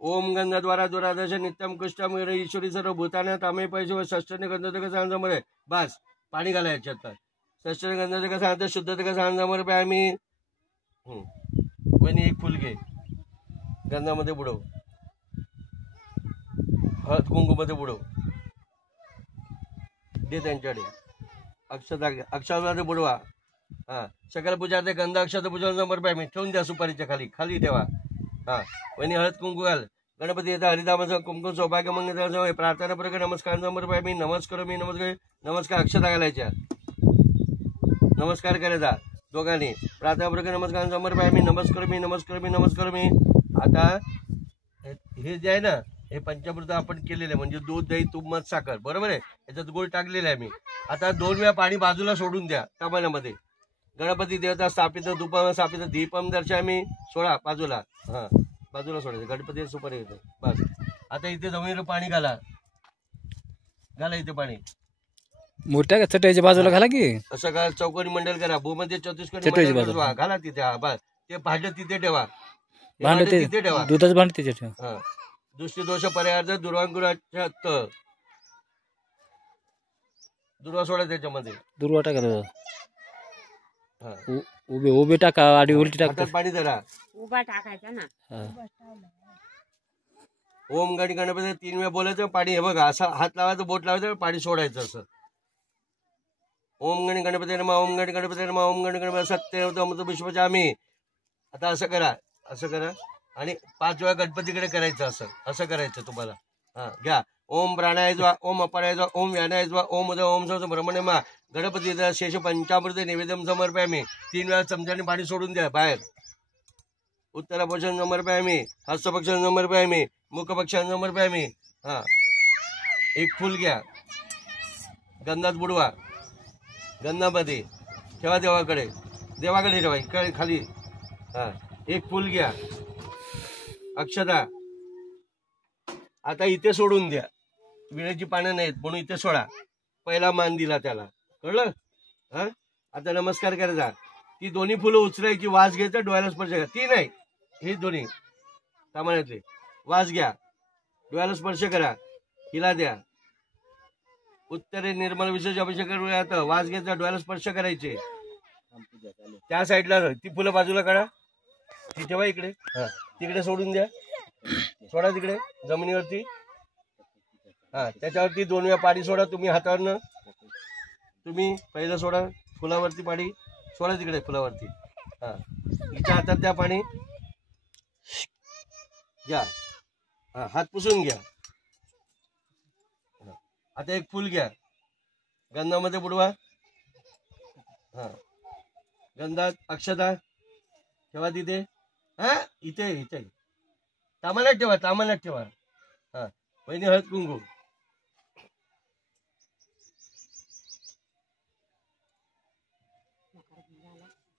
ओम गंगाद्वारा दुरादश नित्यम कृष्णम ईश्वरी सर्व भूताना तामे पैसे षष्ठने गंधक सांग समोर. बस पाणी घाला याच्यात. षष्ठने गंधक सांगतो शुद्धता सांग समोर आम्ही. वणी एक फुल घे. गंधामध्ये बुडव. हळद कुंकूमध्ये बुडव. दे त्यांच्याकडे. अक्षता बुडवा. हा सकल पूजा ते गंध अक्षता पूजा समर्पय मी. ठेवून द्या सुपारीच्या खाली ठेवा. हा वणी हळद कुंकू घाल. गणपती येतात हरिदामाचा कुंकुम सौभाग्य मंगल प्रार्थना प्रकार नमस्कार समर्पय मी. नमस्कार अक्षता घालायच्या. नमस्कार करायचा दोघांनी. प्रार्थना प्रकार नमस्कार समर्पय मी. नमस्कार मी. आता हे जे आहे ना हे पंचामृत आपण केलेलं आहे. म्हणजे दूध दही तूप मध साखर बरोबर आहे. याच्यात गुळ टाकलेला आहे मी. आता 2 वेळा पाणी बाजूला सोडून द्या तांब्यामध्ये. गणपती देवता स्थापित धूपम स्थापित दीपम दर्शयामी. सोडा बाजूला. हा बाजूला सोडायचं. गणपती सुपारी येतं. बस आता इथे जमिनीवर पाणी घाला. इथे पाणी मोठ्या चटईच्या बाजूला घाला की असं घाल. चौकोनी मंडल करा. भूमध्ये चतुष्कोनी मंडल घाला तिथे. बस ते भांड तिथे ठेवा. तिथे ठेवा. दुधाच भांड तिथे ठेवा. हा दृष्टी दोष पर्याय दुर्वांकुराच्या दुर्वा सोडा त्याच्यामध्ये. दुर्वा टाका. उभे टाका. आडी उलटी टाका. पाणी जरा उभा टाकायचा ना. ओम गण गणपती 3 वेळा बोलायचं. पाणी हे बघा असं हात लावायचं बोट लावायचं पाणी सोडायचं असं. ओम गण गणपती नमा ओम गण गणपती नमा ओम गण गणपती सत्य अमृत विश्वच्या आम्ही. आता असं करा आणि 5 वेळा गणपतीकडे करायचं. असं करायचं तुम्हाला. हा घ्या. ओम प्राणाय ज्वा ओम अपाराय ज्वा ओम व्यानाय ज्वा ओम उदय ओम सौ ब्रह्मणे मा गणपती शेष पंचामृत निवेदन समर्पयामी 3 वेळा चमच्याने पाणी सोडून द्या बाहेर उत्तरापक्षाने समर्पयामी हस्तपक्षाने समर्पयामी मुखपक्षाने समर्पयामी हा एक फुल घ्या गंधात बुडवा गंधामध्ये ठेवा देवाकडे ठेवा इकडे खाली हा एक फुल घ्या अक्षता आता इथे सोडून द्या विड्याची पानं नाहीत म्हणून इथे सोडा पहिला मान दिला त्याला कळलं हा आता नमस्कार करायचा ती दोन्ही फुलं उचलायची वास घ्यायचा डोळ्याला स्पर्श करा ती नाही ही दोन्ही सामान्यातले वास घ्या डोळ्याला स्पर्श करा हिला द्या उत्तरे निर्मल विशेष अभिषेक करूया वास घ्यायचा डोळ्याला स्पर्श करायचे त्या साईडला ती फुलं बाजूला काढा ती ठेवा इकडे हा तिकडे सोडून द्या सोडा तिकडे जमिनीवरती हा त्याच्यावरती 2 वेळा पाणी सोडा तुम्ही हातावरनं तुम्ही पहिलं सोडा फुलावरती पाणी सोडा तिकडे फुलावरती हा हिच्या हातात द्या पाणी घ्या हा हात पुसून घ्या आता एक फुल घ्या गंधामध्ये बुडवा हा गंधात अक्षता ठेवा तिथे हा इथे इथे तामान्यात ठेवा हा पहिली हळद कुंकू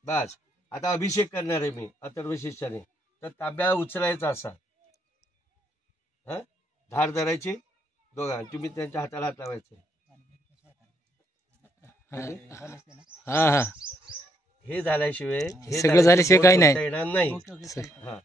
बस आता अभिषेक करणार आहे मी अथर्व शिष्याने तर तांब्या उचलायचा असा हा धार धरायची दोघा तुम्ही त्यांच्या हाताला हात लावायचे हा हा हे झाल्याशिवाय सगळं झाल्याशिवाय काही नाही येणार नाही हा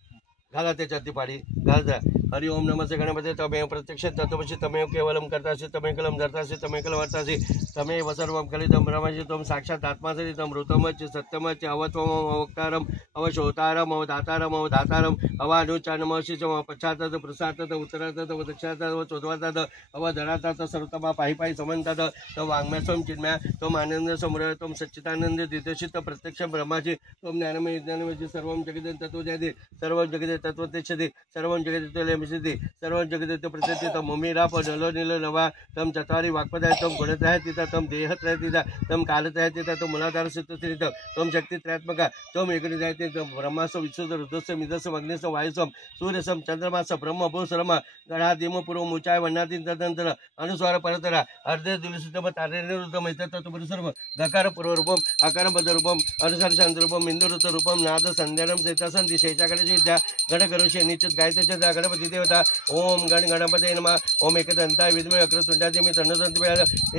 घाला त्याच्यात पाणी घाल हरि ओम नमस्ते गणपते तमेव प्रत्यक्ष तत्वशी तमेव केवलम करतासी तमेकलम धरतासी तमेकलम वर्तासी तमेव सर्वम कलितम ब्रह्मजी तम साक्षात आत्मासी तम ऋतमच सत्यमच अवत्वम अवक्तारम अवशोतारम अवधातारम अवधातारम अवानुचानमशिचम पश्चातत प्रसादत उत्तरातत दक्षिणातत व चोदवातात अवधरातात सर्वतमा पायी पायी समंतात तम वाङ्मयस्वम चिन्मय तम आनंद समृय तम सच्चिदानंद दिदर्शित प्रत्यक्ष ब्रह्माची तम ज्ञानमय ज्ञानमय सर्वम जगदेन तत्वज्ञाते सर्व जगदे तत्वतेक्षते सर्वं जगदे मिश्रिते सर्वं जगदे प्रत्यते तम ममीरा नलो नील नवा तम चतारी वाक्पदाय तम गुणत्रय तिथा तम देहत्रय तिथा तम कालत्रय तिथा तम मूलाधार सिद्धस्थित तम शक्तित्रयात्मका तम एकनिधाय तम ब्रह्मास्व विश्वद रुद्रस्य मिदस्य अग्निस्य वायुस्वम सूर्यसम चंद्रमास ब्रह्म भूसरम गणादिम पूर्व मुचाय वन्नाती तदंतर अनुस्वार परतरा अर्धे दुलिसितम तारेरुतम इतत्व सर्व गकार पूर्वरूपम आकार बदरूपम अनुसार शांतरूपम इंदुरुत रूपम नाद संध्यानम चैतासन दिशेच्याकडे द्या गणकरुषे निश्चित गायत्याच्या गणपती देवता ओम गणपते नमः ओम एकदंताय विद्महे वक्रतुंडाय मी तन्नदंत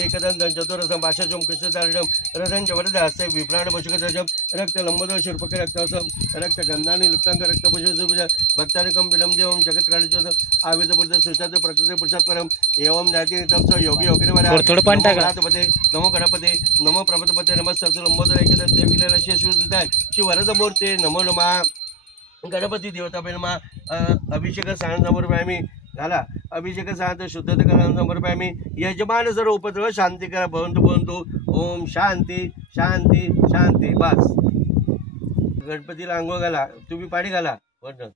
एकदंत चतुरसम भाषाचम कृष्णचारणम रथंच वरद हस्ते विप्राण पशुकजम रक्त लंबोद शिल्पक रक्तसम रक्त गंधानि लुप्तांक रक्त पशुज भक्तानिकम विलम देवम जगत्कारणचोद आविद बुद्ध सुषाद प्रकृती पुरुषात्परम एवं ज्ञाती नितम योगी योगिनपते नमो गणपते नमो प्रभतपते नमः सत्सलंबोद एकदंत विघ्न शेषुदाय श्री वरद मूर्ते नमो नमः गणपती देवता पेनमा अभिषेक सण समर्पयामी झाला अभिषेक सण शुद्धता करा समर्पयामी यजमान सर्व उपद्रव शांती करा भवंतु ओम शांती शांती शांती बस गणपतीला आंघोळ घाला तुम्ही पाणी घाला वर्ण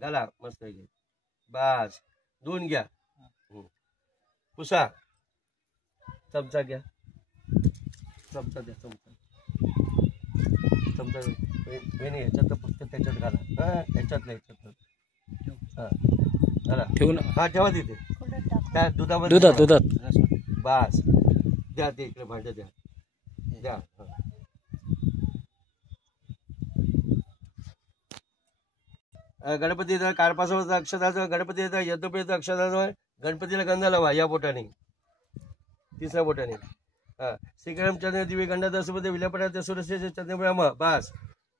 घाला मस्त बस धुवून घ्या पुसा चमचा घ्या चमचा द्या चमचा ह्याच्यात फक्त त्याच्यात घाला हा ह्याच्यात हा घाला ठेवून हा ठेवा तिथे त्या दुधात बस द्या ते इकडे भांडे द्या गणपती कारपासाचा अक्षराचं गणपती यज्ञोपयोगाचं अक्षराचं गणपतीला गंधा लावा या बोटाने 3ऱ्या बोटाने हा श्रीकरमचंद्र दिवे गंडादसमध्ये विल्यापडा सुरस्य चंद्रब्रह्म बस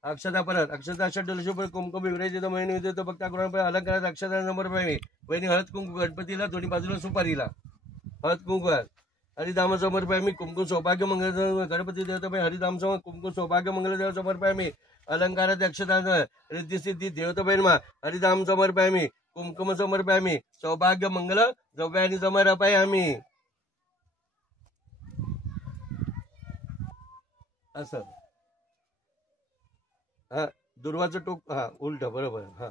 अक्षता परत अक्षता षड्डलशुभ कुंकुम विराजित महिने विद्युत भक्ता करून अलंकारात अक्षता नंबर पाहिजे वहिनी हळद कुंकू गणपतीला दोन्ही बाजूला सुपारीला हळद कुंकू हरिधाम समर्पय मी कुंकू सौभाग्य मंगल गणपती देवता हरिधाम समोर कुंकू सौभाग्य मंगल देव समर्पय मी अलंकारात अक्षता रिद्धी सिद्धी देवता हरिधाम समर्पय मी कुंकुम समर्पय मी सौभाग्य मंगल द्रव्यानी समर्पय आम्ही असं हा दुर्वाचं टोक हा उलट बरोबर हा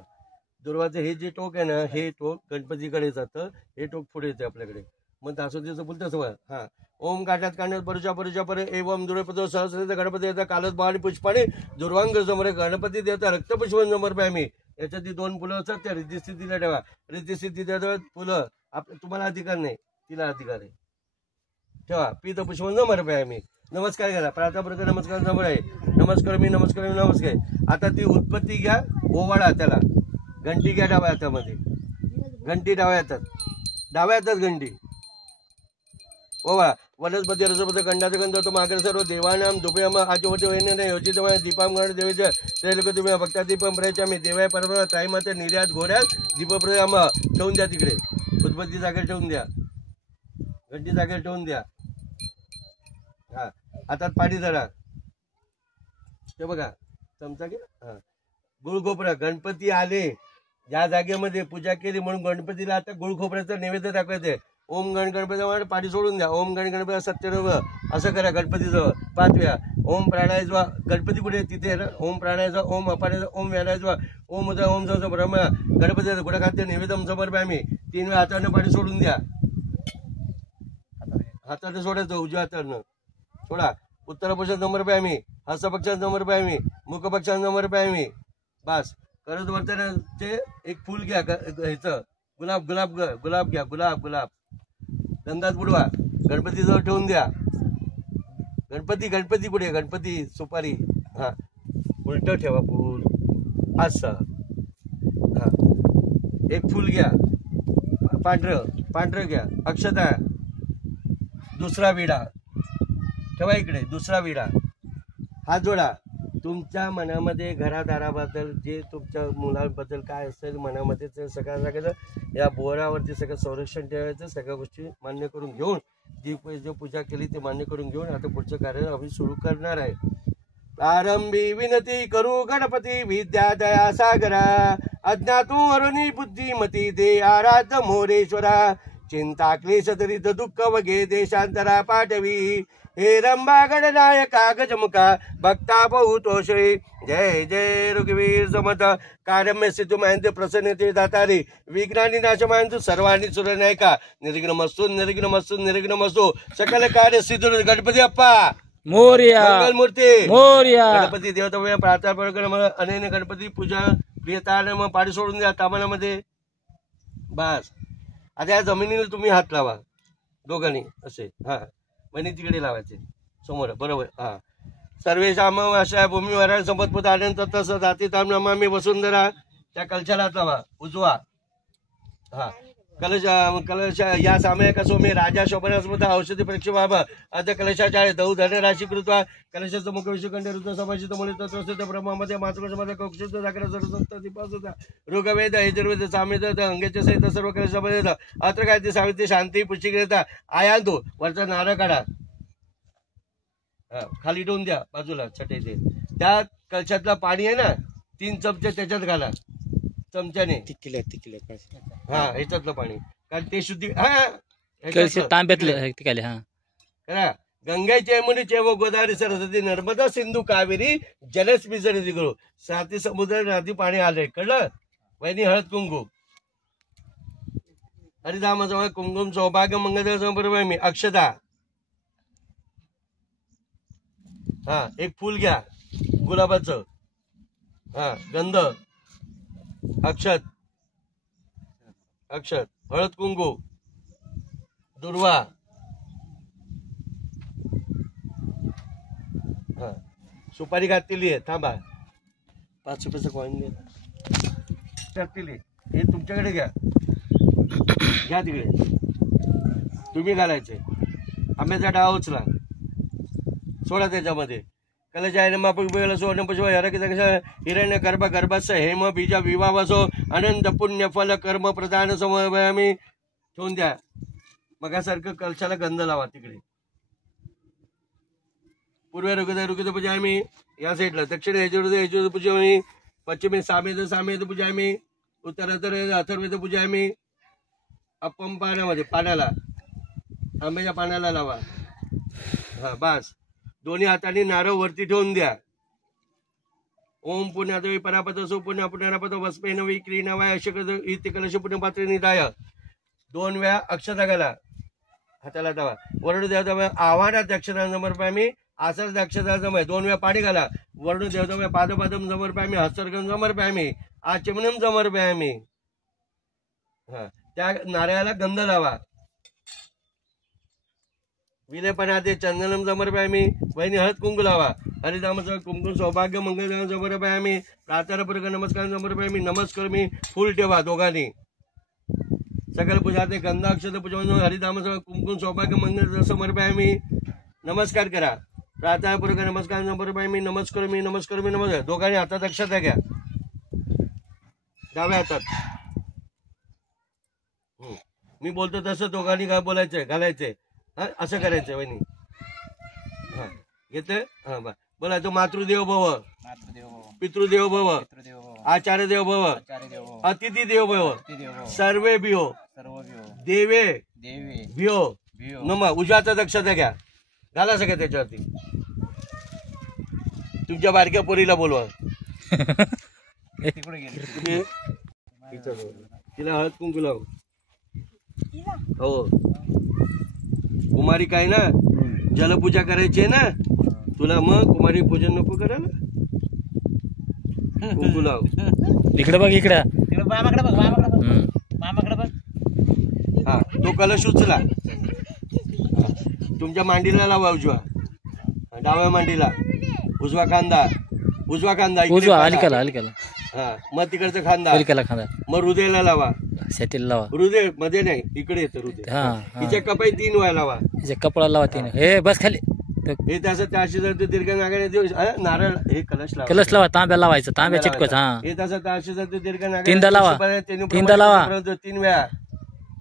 दुर्वाचं हे जे टोक आहे ना, हे टोक गणपतीकडे जातं, हे टोक पुढे येते आपल्याकडे. मग दासोतीचं बोलतं सवय. हा, ओम काट्यात कांड्यात परुषा परे एवम दुर्पदो सहस्र गणपती येतात कालत बाणी पुष्पाने दुर्वांग समोर गणपती देतात रक्तपुष्पन समर्पयामी. याच्यात 2 फुलं असतात, त्या रिद्धिस्थितीला ठेवा. रिद्धिस्थिती फुलं तुम्हाला अधिकार नाही, तिला अधिकार आहे. ठेवा. पीत पुष्पन समर्पयामी. नमस्कार करा. प्रार्थना प्रकार नमस्कार समोर आहे. नमस्कार मी नमस्कार मी नमस्कार. आता ती उत्पत्ती घ्या, ओवाळा त्याला. घंटी घ्या डाव्या हातामध्ये. घंटी डाव्या हातात घंटी ओवाळा. वनस्पती रसपत गंडाचे गंध तो मागर सर्व देवानाम दुपयाम आजवती वैन्य योजित दीपाम गण देवीच्या त्रैलोक तुम्ही भक्ता दीपम प्रयचामी देवाय परम त्राईमाते निर्यात घोड्यात दीपप्रयाम ठेवून द्या तिकडे. उत्पत्ती जागेवर ठेवून द्या. घंटी जागेवर ठेवून द्या. हा, हातात पाणी धरा. ते बघा चमचा घे. हा, गुळखोपरा. गणपती आले ज्या जागेमध्ये पूजा केली म्हणून गणपतीला आता गुळखोपऱ्याचं नैवेद्य दाखवायचंय. ओम गणपती पाणी सोडून द्या. ओम गणपती सत्यनव असं करा. गणपतीजवळ 5 वेळा ओम प्राणायाचा. गणपती कुठे तिथे ना. ओम प्राणायाचा, ओम अपानाचा, ओम व्यानाचा, ओम ओम जाऊ ब्रह्म गणपतीचा गुढा खाद्य नैवेद्यम समर्पयामी. 3 वेळा हातानं पाणी सोडून द्या. हाताने सोडायचं, उजव्या हातानं सोडा. उत्तर पक्षात समर्पयामी. हस्तपक्षात समर्पयामी. मुखपक्षात समर्पयामी. बस. करत वर्तनाचे एक फुल घ्या. ह्याचं गुलाब घ्या. गुलाब गंधात बुडवा. गणपतीजवळ ठेवून द्या. गणपती पुढे. गणपती सुपारी. हा, उलट ठेवा फुल असं. हा, एक फुल घ्या. पांढरं घ्या. अक्षता. दुसरा विडा ठेवा इकडे. दुसरा विडा. हात जोडा. तुमच्या मनामध्ये घरादाराबद्दल जे तुमच्या मुलांबद्दल काय असेल मनामध्ये ते सगळं सांगायचं. या बोरावरती सगळं संरक्षण ठेवायचं. सगळ्या गोष्टी मान्य करून घेऊन जी पूजा केली ते मान्य करून घेऊन आता पुढचं कार्य आम्ही सुरू करणार आहे. प्रारंभी विनती करू गणपती विद्या दया सागरा. अज्ञातो अरुणी बुद्धिमती दे आराध्य मोरेश्वरा. चिंता क्लेश दरित दुःख वगे देशांतरा पाठवी. हे रंबा गणनायका गजमुखा भक्ता बहुतोषे. जय जय रघुवीर समर्थ. कार्यम्य सिद्धू मायंत प्रसन्नते दातारे. विघ्नानी नाश मायंतु सर्वांनी सुरनायका. निर्विघ्नमस्तु सकल कार्य सिद्ध. गणपती अप्पा मोरया. मंगलमूर्ती मोरया. गणपती देवता प्रार्थना अनेक गणपती पूजा प्रियता. मग पाणी सोडून द्या तामानामध्ये. बस. आता या जमिनीला तुम्ही हात लावा दोघांनी असे. हा, म्हणजे तिकडे लावायचे समोर. बरोबर. हा. सर्वेशाम अशा भूमीवर संपत्पुत आनंद तसं जाती ताम नमामी वसुंधरा. त्या कलशाला हात लावा उजवा. हा, कलश या सामयिका सोमे राजा शोभनास्मृत औषधी परीक्षा बाबा. आता कलशाच्या दौ धनराशी कृत्वा. कलशाचं मुख विषुकंठ ऋतू समाजित मुळे तत्वस्थित ब्रह्मामध्ये मातृमध्ये कक्षुत जाकर सर्वसंत दीपासुत ऋग्वेद यजुर्वेद सामवेद अंगेचे सहित सर्व कलशामध्ये अत्र काय ते सावित्री शांती पुष्टिकरिता आयांतो. वरचा नारळ काढा. खाली ठेवून द्या बाजूला छटेचे. त्या कलशातला पाणी आहे ना 3 चमचे त्याच्यात घाला चमच्याने. हा, ह्याच्यातलं पाणी. कारण ते शुद्धी. तांब्यातलं करा. गंगाचे यमुनेचे व गोदावरी सरस्वती नर्मदा सिंधू कावेरी जलस्मिजरी करू. 7 समुद्र नदी पाणी आलंय. कळलं. वैनी हळद कुंकू. हरिधामाजवळ कुंकुम सौभाग्य मंगल संपर्क मी. अक्षता. हा, एक फुल घ्या गुलाबाचं. हा, गंध. अक्षत हळद कुंकू. दुर्वा. हा, सुपारी घातलेली आहे. थांबा. 5 रुपयाचं कॉईन घातलेली. हे तुमच्याकडे घ्या तिकडे. तुम्ही घालायचे. आंब्याचा डाळ उचला सोडा त्याच्यामध्ये. हिरण्य गर्भास हेम बीजा विवाहासो अनंत पुण्य फल कर्म प्रधान समयामी. ठेवून द्या. मगासारखं कलशाला गंध लावा तिकडे. पूर्व ऋग्वेद पूजामी या साईडला. दक्षिण यजुर्वेद पूजामी. पश्चिमे सामेद पूजामी. उत्तर अथर्वेद पूजामी. अपम पाण्यामध्ये पाण्याला आंब्याच्या पाण्याला लावा. हा, बस. दोन्ही हातांनी नारळ वरती ठेवून द्या. ओम पुण्यादवी परापत सो पुण्य पुनरापत वस्पेनवी क्रीनवाय अशक इथे कलश पुण्यपात्र निदाय 2 वेळा अक्षता घाला हाताला दावा वरड देवता आव्हानात अक्षता समर्पयामी आसर अक्षता समय 2 वेळा पाणी घाला वरड देवता पादपादम समर्पयामी हस्तर्गम समर्पयामी आचमनम समर्पयामी हा त्या नारळाला गंध लावा विलेपणाते चंदनम समर्पयामी वहिनी हळद कुंकू लावा हरिदामाचं कुंकुम सौभाग्य मंगल समर्पयामी प्रातःपूर्वक नमस्कार समर्पयामी नमस्कार मी फुल ठेवा दोघांनी सकल पूजा ते गंधा अक्षत पूजा हरिदामाचं कुंकुम सौभाग्य मंगल समर्पयामी नमस्कार करा प्रातःपूर्वक नमस्कार समर्पयामी नमस्कार मी नमस्कार दोघांनी हातात अक्षता घ्या डाव्या हातात मी बोलतो तसं दोघांनी काय बोलायचंय घालायचंय असं करायचं वहिनी हा घेतोय हा बा बोला तो मातृदेव भव पितृदेव भव आचार्य देव भव अतिथी देव भव सर्वे भियो देवे भियो नम उजवाचा दक्षता घ्या घाला सगळ्या त्याच्यावरती तुमच्या बारक्या पोरीला बोलवा तिला हळद कुंकू लाव हो कुमारी काय ना जलपूजा करायची आहे ना तुला मग कुमारी पूजन नको करायला कुंकू लाव इकडे बघ इकडे मामाकडे बघ मामाकडे बघ हा तो कलश उचला तुमच्या मांडीला लावा उजवा डाव्या मांडीला उजवा खांदा इकडे उजवा खांदा. अलिकाला हा मग तिकडचा खांदा अलिकाला खांदा मग हृदयाला लावा शेतीला लावा हृदय मध्ये नाही इकडे येतं हृदय हा तिच्या कपाई 3 वेळा लावा कपडा लावा तिने हे बस खाली हे त्याचं 400 दीर्घ नागाने नारळ हे कलश लावा कलश लावा तांब्या लावायचं तांब्या चिटकवायचं हा हे त्याचं 400 दीर्घ नागाने तीनदा लावा. 3 वेळा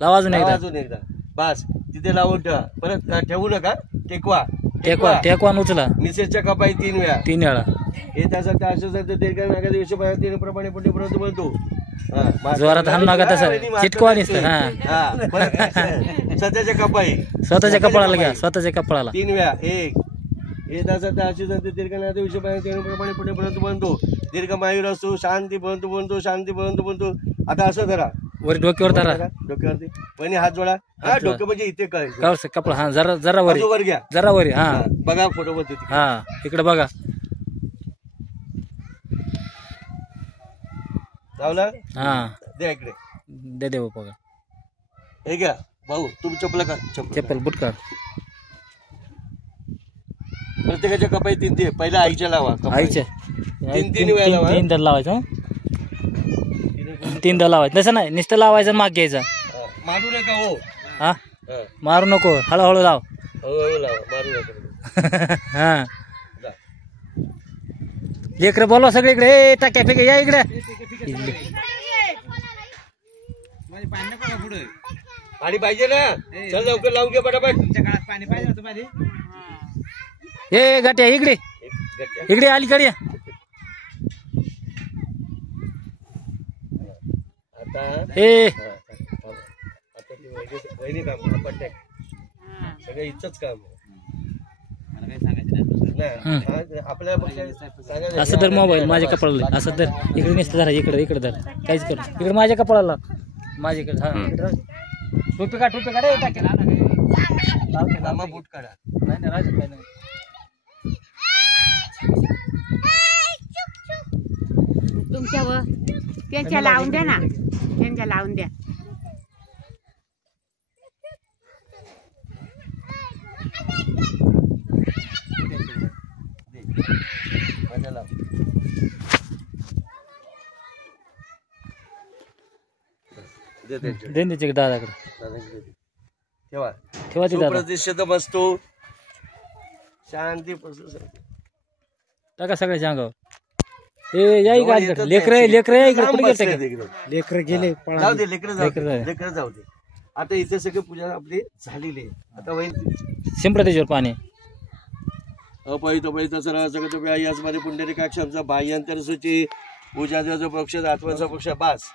लावा अजून लावा एकदा अजून एकदा बस तिथे लावून ठेवा परत ठेवू नका टेकवा टेकवा आणि उचला मिसेसच्या कपाई 3 वेळा 3 वेळा हे त्याचा 400 दीर्घ नागाने हिशोबाने 3 प्रमाणे पुण्यपर्यंत बोलतो जोरात हाण नका तसं चिटकवा नसतं हा स्वतःच्या कपाई स्वतःच्या कपडाला घ्या स्वतःच्या कपडाला 3 वेळा एक हे त्याचा 400 दीर्घ नागाने हिशोबाने 3 प्रमाणे पुण्यपर्यंत बोलतो दीर्घमायूर असतो शांती बोलतो आता असं धरा वर डोक्यावर धरा डोक्यावरती वहिनी हात जोडा हा डोकं म्हणजे इथे कळायचं कपडा हा जरा वर वर घ्या जरा वर हा बघा फोटो मध्ये हा इकडे बघा लावला हा द्या इकडे दे बघा हे घ्या भाऊ तुम्ही चपला का चप्पल बुट काढ प्रत्येकाच्या कपाई 3 पहिला आईच्या लावा कपाई. आईच्या 3 वेळा लावा 3 दर लावायचं 3 दर लावायचं तसं नाही नुसतं लावायचं माग घ्यायचं मारू नका हो हा मारू नको हळूहळू लाव हळूहळू लावा मारू नका हा लेकर बोलवा सगळे इकडे ए टाक्या फेके या इकडे पाणी पाहिजे ना चल लवकर लावून घे पटापट तुमच्या काळात पाणी पाहिजे होतं पाणी ए गाट्या इकडे इकडे अलीकडे या. आता ए आता वहिनी काम आपण सगळं इथंच काम मला काही सांगायचं नाही आपल्या सांगायचं असं तर मोबाईल माझ्या कपडाला असं तर इकडे नुसतं धरा इकडे धर काहीच कर इकडे माझ्या कपडाला माझ्याकडे हा इकडे टोपी काढ रे टाकेल लांबा बूट काढा नाही राजू काही नाही तुमच्यावर त्यांच्या लावून द्या ना त्यांच्या लावून द्या माझ्या लाव दे देन त्याच्या दादाकडे ठेवा ठेवा ते दादा प्रतिष्ठित बसतो शांती टाका सगळ्याच्या अंगावर ए या इकडे लेकर या इकडे कुठे गेले लेकर गेले जाऊ दे लेकर जाऊ दे आता इथे सगळी पूजा आपली झालेली आहे आता होईल शिंपडा त्याच्यावर पाणी अपहित सरळ सगळं याचमध्ये पुंडरीकाक्षांचा बाह्यांतर सूची पूजाचा पक्ष आत्माचा पक्ष बास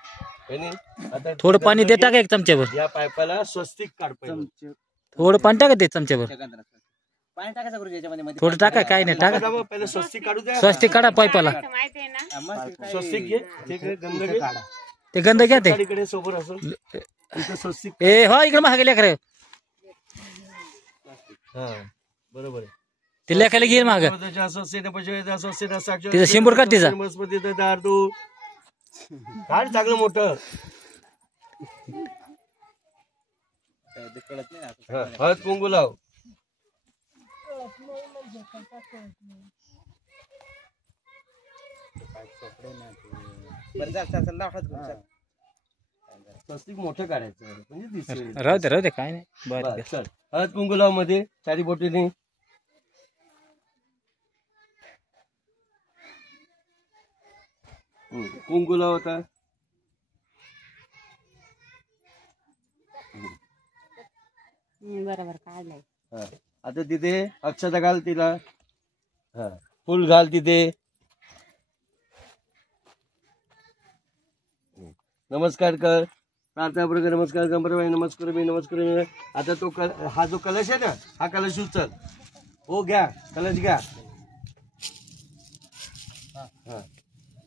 आता थोडं पाणी दे टाका एक चमच्यावर या पायपाला स्वस्तिक काढ पाहिजे थोडं पाणी टाका ते चमच्यावर पाणी टाकायचं गुरुजी याच्यामध्ये मध्ये. थोडं टाका, काय नाही टाका. दाबा, पहिलं स्वस्तिक काढू द्या. स्वस्तिक काढा पाईपाला. माहिती आहे ना. मग काय- स्वस्तिक घे, ते इकडे गंध घे. ते गंध घ्या ते. इकडे सोबत असं इथं स्वस्तिक. ए हो इकडे महागे लेकर हा बरोबर आहे. ते लेखायला घेईल माग. तिचा शिंबूर काढ तिचा. काढ चांगलं मोठं. ते कळत नाही आता. हा, हळद कुंकू लाव. बरं चल लाव हात गुरुजी, चल. स्वस्तिक मोठं काढायचं म्हणजे दिसेल. राहू दे काय नाही. बरं बस, चल. हळद कुंकू लाव मध्ये चारी बोटीने. कुंकू लाव आता. बरोबर काढलंय. हा. आता तिथे अक्षता घाल तिला. हा फुल घाल तिथे. नमस्कार कर. प्रार्थना प्रकार नमस्कार गंभीर नमस्कार मी नमस्कार मी. आता तो हा जो कलश आहे ना हा कलश उचल. हो घ्या कलश घ्या. हा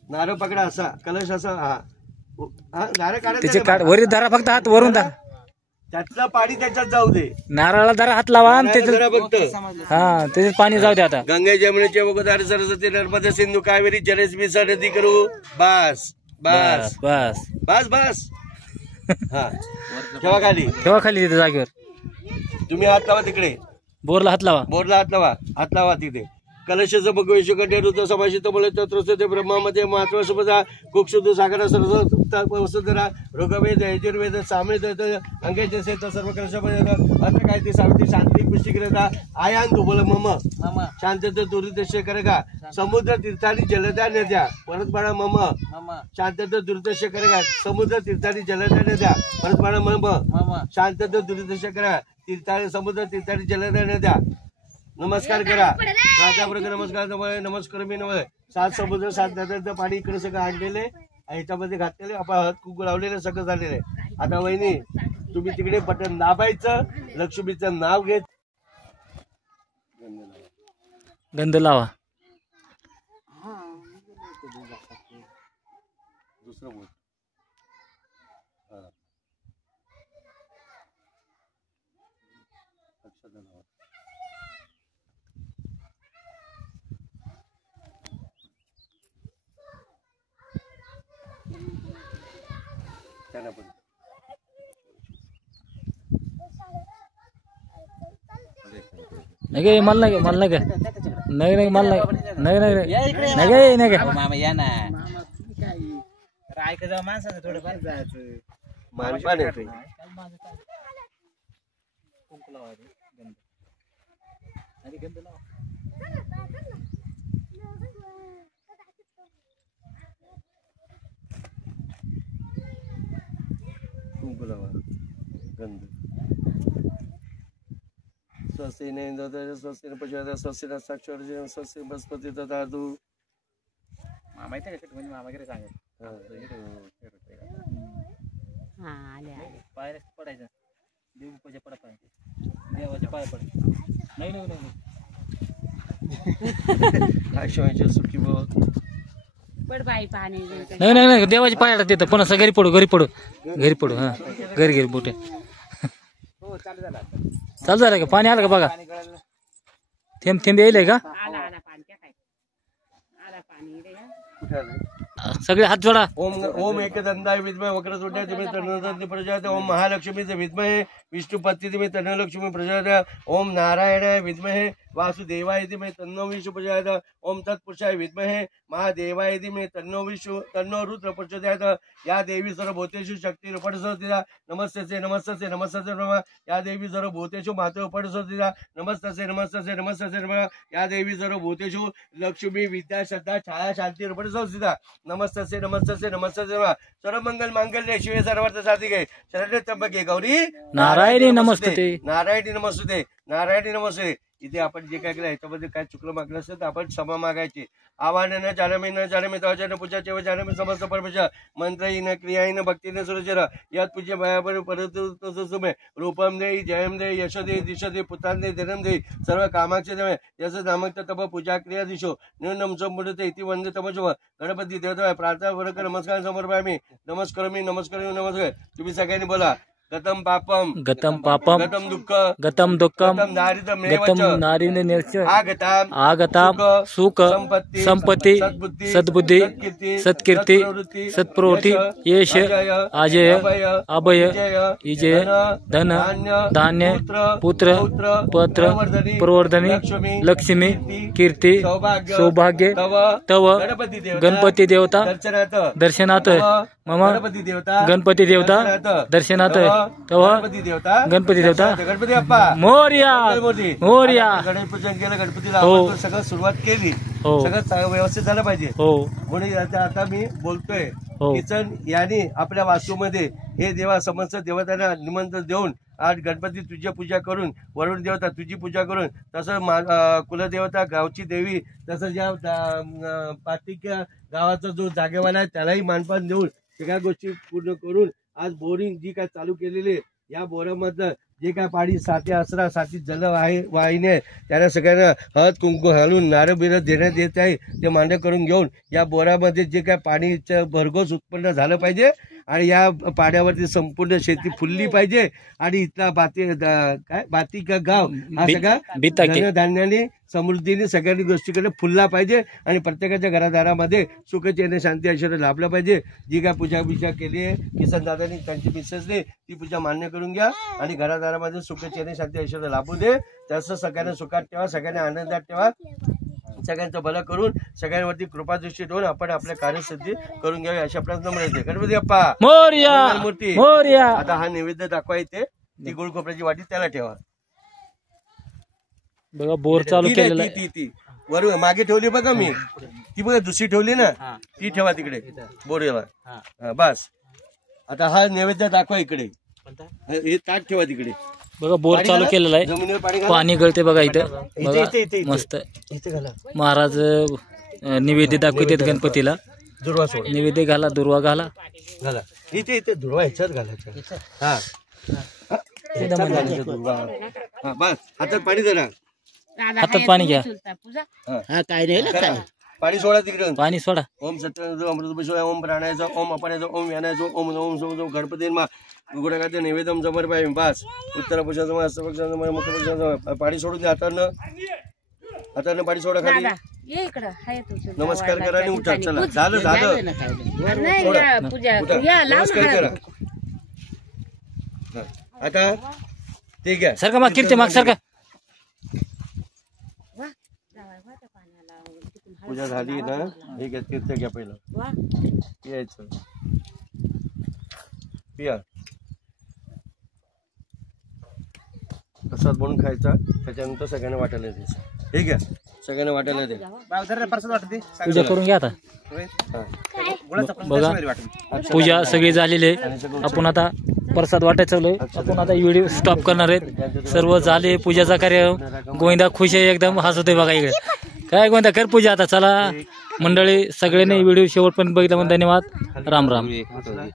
नारळ पकडा असा कलश असा. हा नारळ त्याचे काढा. काढ वरी धरा फक्त हात वरून धरा. त्यातलं पाणी त्याच्यात जाऊ दे. नारळाला जरा हात लावा आणि त्याच्यात जरा फक्त. हा त्याच्यात पाणी जाऊ दे आता. गंगा जमुनेचे वगोदार सरस्वती नर्मदा सिंधू कावेरी जलस्मी सरदी करू. बस बस बस बस बस. हा ठेवा खाली. ठेवा खाली तिथे जागेवर. तुम्ही हात लावा तिकडे. बोरला हात लावा. बोरला हात लावा तिथे. कलशाचं भगवेश कंठेरुद्ध समाशित बोले तत्वस्ते ब्रह्मामध्ये महात्मा कुक्षुद्ध सागर सरस्वतरा ऋग्वेद यजुर्वेद सामवेद अंगेचे सेत सर्व कलशामध्ये अत्र काय ते सावित्री शांती पुष्टिग्रता आयान दुबल मम शांतता दुरित शेखर का समुद्र तीर्थानी जलदा नद्या परत बाळा मम शांतता दुरित शेखर का समुद्र तीर्थानी जलदा नद्या परत बाळा मम शांतता दुरित शेखर तीर्थानी समुद्र तीर्थानी जलदा नद्या. नमस्कार करा. राजाप्रक नमस्कार नमस्कार मी नमस्कार. 7 समुद्र 7 नद्यांचं पाणी इकडे सगळं आणलेले ह्याच्यामध्ये घातलेले आपण हळद कुंकू लावलेलं सगळं झालेलं आहे. आता वहिनी तुम्ही तिकडे बटन दाबायचं. लक्ष्मीचं नाव घेत गंध लावा. दुसरं बोल. नाही मला नाही मला नाही नाही नाही मला नाही नाही नाही नाही नाही मामा या ना. ऐका जाऊ माणसाचं थोडं फार जायचं. मानपान येते. कुंकू लावायचं गंध. आणि गंध लावा. कुंकू लावा गंध. स्वस्तिने इंद्र स्वस्तिने पशुपती स्वस्तिने साक्षर स्वस्ति बृहस्पती दादू. माहिती आहे का म्हणजे मामा वगैरे सांगेल. हा आले आले. पायऱ्या पडायचं. देवपूजा पडा पाहिजे. देवाच्या पाय पड. नाही नाही नाही. आयुष्याच्या सुखी भाव. पड बाई पाणी. नाही नाही नाही देवाची पायाला देतं पण असं घरी पडू हा घरी बोटे. हो चालू झाला. चालू झालं का पाणी आलं का बघा. पाणी गळालं. थेंब थेंब येईल का. आला आला पाणी काय आला पाणी रे. कुठे आलं? सगळे हात जोडा. ओम एकदंताय विद्महे वक्रतुंडाय धीमहि तन्नो प्रचोदयात्. ओम महालक्ष्मीचे विद्महे विष्णुपत्नी धीमहि तन्नो लक्ष्मी प्रचोदयात्. ओम नारायणाय विद्महे वासुदेवाय धीमहि तन्नो विष्णु प्रचोदयात्. ओम तत्पुरुषाय विद्महे महादेवाय धीमहि तन्नो रुद्र प्रचोदयात्. या देवी सर्वभूतेषु शक्तिरूपेण संस्थिता. नमस्तस्यै नमस्तस्यै नमस्तस्यै नमः. या देवी सर्वभूतेषु मातृरूपेण संस्थिता. नमस्तस्यै नमस्तस्यै नमस्तस्यै नमः. या देवी सर्वभूतेषु लक्ष्मी विद्या श्रद्धा छाया शांती रूपेण संस्थिता. नमस्तस्यै नमस्तस्यै नमस्तस्यै नमः. सर्वमंगल मांगल्ये शिवे सर्वार्थ साधिके शरण्ये त्र्यंबके गौरी नारायणी नमस्तुते. नारायणी नमस्तुते. नारायणी नमस्ते. इथे आपण जे काय केलं ह्याच्यामध्ये काय चुकलं मागलं असेल तर आपण क्षमा मागायची. आवाहन जाणमे न जाणमे तवाचन पूजा चेव जाणमे समस्त परमेश्वर मंत्रहीन क्रियाहीन भक्तीने सुरचर यात पूज्य भयापर परतुमे रूपम दे जयम दे यश दे दिश दे पुत्रान दे धनम दे सर्व कामाक्षे दे यश नामक तप पूजा क्रिया दिशो न्यूनम संपूर्ण इति वंदे तमजो गणपती देवता प्रार्थना वर नमस्कार समर्पयामी नमस्कार नमस्कार तुम्ही सगळ्यांनी बोला. गतम पापम गतम पापम गतम दुःख गतम दुःखम गतम दारिद्र्यम गतम नारीनेच आगताम आगताम सुख संपत्ती सद्बुद्धी सत्कीर्ती सत्प्रवृत्ती यश अजय अभय विजय धन धान्य पुत्र पत्र प्रवर्धनी लक्ष्मी कीर्ती सौभाग्य तव गणपती देवता दर्शनात मम गणपती देवता दर्शनात तव गणपती देवता गणपती बाप्पा मोरया मोरया. गणेश पूजन केलं गणपतीला हो. आवडतं, सगळं सुरुवात केली हो सगळं व्यवस्थित झालं पाहिजे. हो म्हणून आता मी बोलतोय हो. किचन यांनी आपल्या वास्तूमध्ये हे देवा समस्त देवतांना निमंत्रण देऊन आज गणपती तुझी पूजा करून वरुण देवता तुझी पूजा करून तसं कुलदेवता गावची देवी तसं ज्या पातिक्या गावाचा जो जागेवाला आहे त्यालाही मानपान देऊन सगळ्या गोष्टी पूर्ण करून आज बोरिंग जी काय चालू केलेली आहे या बोरामधलं जे काय पाणी साथी आसरा साथी जल आहे वाहिनी त्यांना सगळ्यांना हळद कुंकू घालून नारळ बिरं देण्यात येत आहे ते मान्य करून घेऊन या बोरामध्ये जे काय पाणीचं भरघोस उत्पन्न झालं पाहिजे आणि या पाण्यावरती संपूर्ण शेती फुलली पाहिजे आणि इथला बाती का गाव हा सगळा धान्याने समृद्धीने सगळ्यांनी गोष्टीकडे फुलला पाहिजे आणि प्रत्येकाच्या घरादारामध्ये सुख चैन शांती ऐश्वर्य लाभलं पाहिजे. जी काय पूजा केली आहे किसन दादानी त्यांची मिसेसने ती पूजा मान्य करून घ्या आणि घरादारामध्ये सुख चैन शांती ऐश्वर्य लाभू दे. तसं सगळ्यांना सुखात ठेवा सगळ्यांना आनंदात ठेवा सगळ्यांचं भलं करून सगळ्यांवरती कृपादृष्टी ठेवून आपण आपल्या कार्यसिद्धी करून घ्यावी अशा प्रयत्न मिळते. गणपती बाप्पा मोरया मूर्ती. मोरया. आता हा नैवेद्य दाखवा येते ती गुळ खोबऱ्याची वाटी त्याला ठेवा. बघा बोर चालू केलेला आहे. ती वर मागे ठेवली बघा मी ती बघा दुसरी ठेवली ना ती ठेवा तिकडे बोरेला बस. आता हा नैवेद्य दाखवा इकडे हे ताट ठेवा तिकडे. बघा बोर चालू केलेला आहे जमिनीवर पाणी पाणी गळते बघा इथं बघा मस्त महाराज निवेद्य दाखवतात गणपतीला. दुर्वा सोड निवेद्य घाला दुर्वा घाला घाला इथे दुर्वा ह्याच्यात घालायचा. हा बस हातात पाणी जरा हातात पाणी घ्या. काय नाही पाणी सोडा तिकडे पाणी सोडा. ओम सत्य अमृत ओम प्राणायचा ओम अपानायचा ओम व्यानायचा ओम ओम सोम गणपती गुणाकाचे नैवेद्यम जमर पाहिजे बस. उत्तर पक्षाचं हस्तपक्षाचं मुख्य पक्षाचं पाणी सोडून द्या. हातानं पाणी सोडा खाली नमस्कार करा आणि उठा. चला झालं नमस्कार करा. आता ठीक आहे सारखा माग कीर्ती माग सारखा. पूजा झाली ना हे घ्या तीर्थ घ्या पहिलं पियायचं पिया प्रसाद बनवून खायचा त्याच्यानंतर सगळ्यांना वाटायला द्यायचं. ठीक आहे सगळ्यांना वाटायला दे. पूजा करून घ्या आता. बघा पूजा सगळी झालेली आहे. आपण आता प्रसाद वाटायचं चालू आहे. आपण आता व्हिडिओ स्टॉप करणार आहेत. सर्व झाले पूजाचा कार्य. गोविंदा खुश आहे एकदम हसत आहे बघा इकडे. काय गोविंदा कर पूजा आता. चला मंडळी सगळ्यांनी व्हिडिओ शेवटपर्यंत बघितला म्हणून धन्यवाद. राम राम.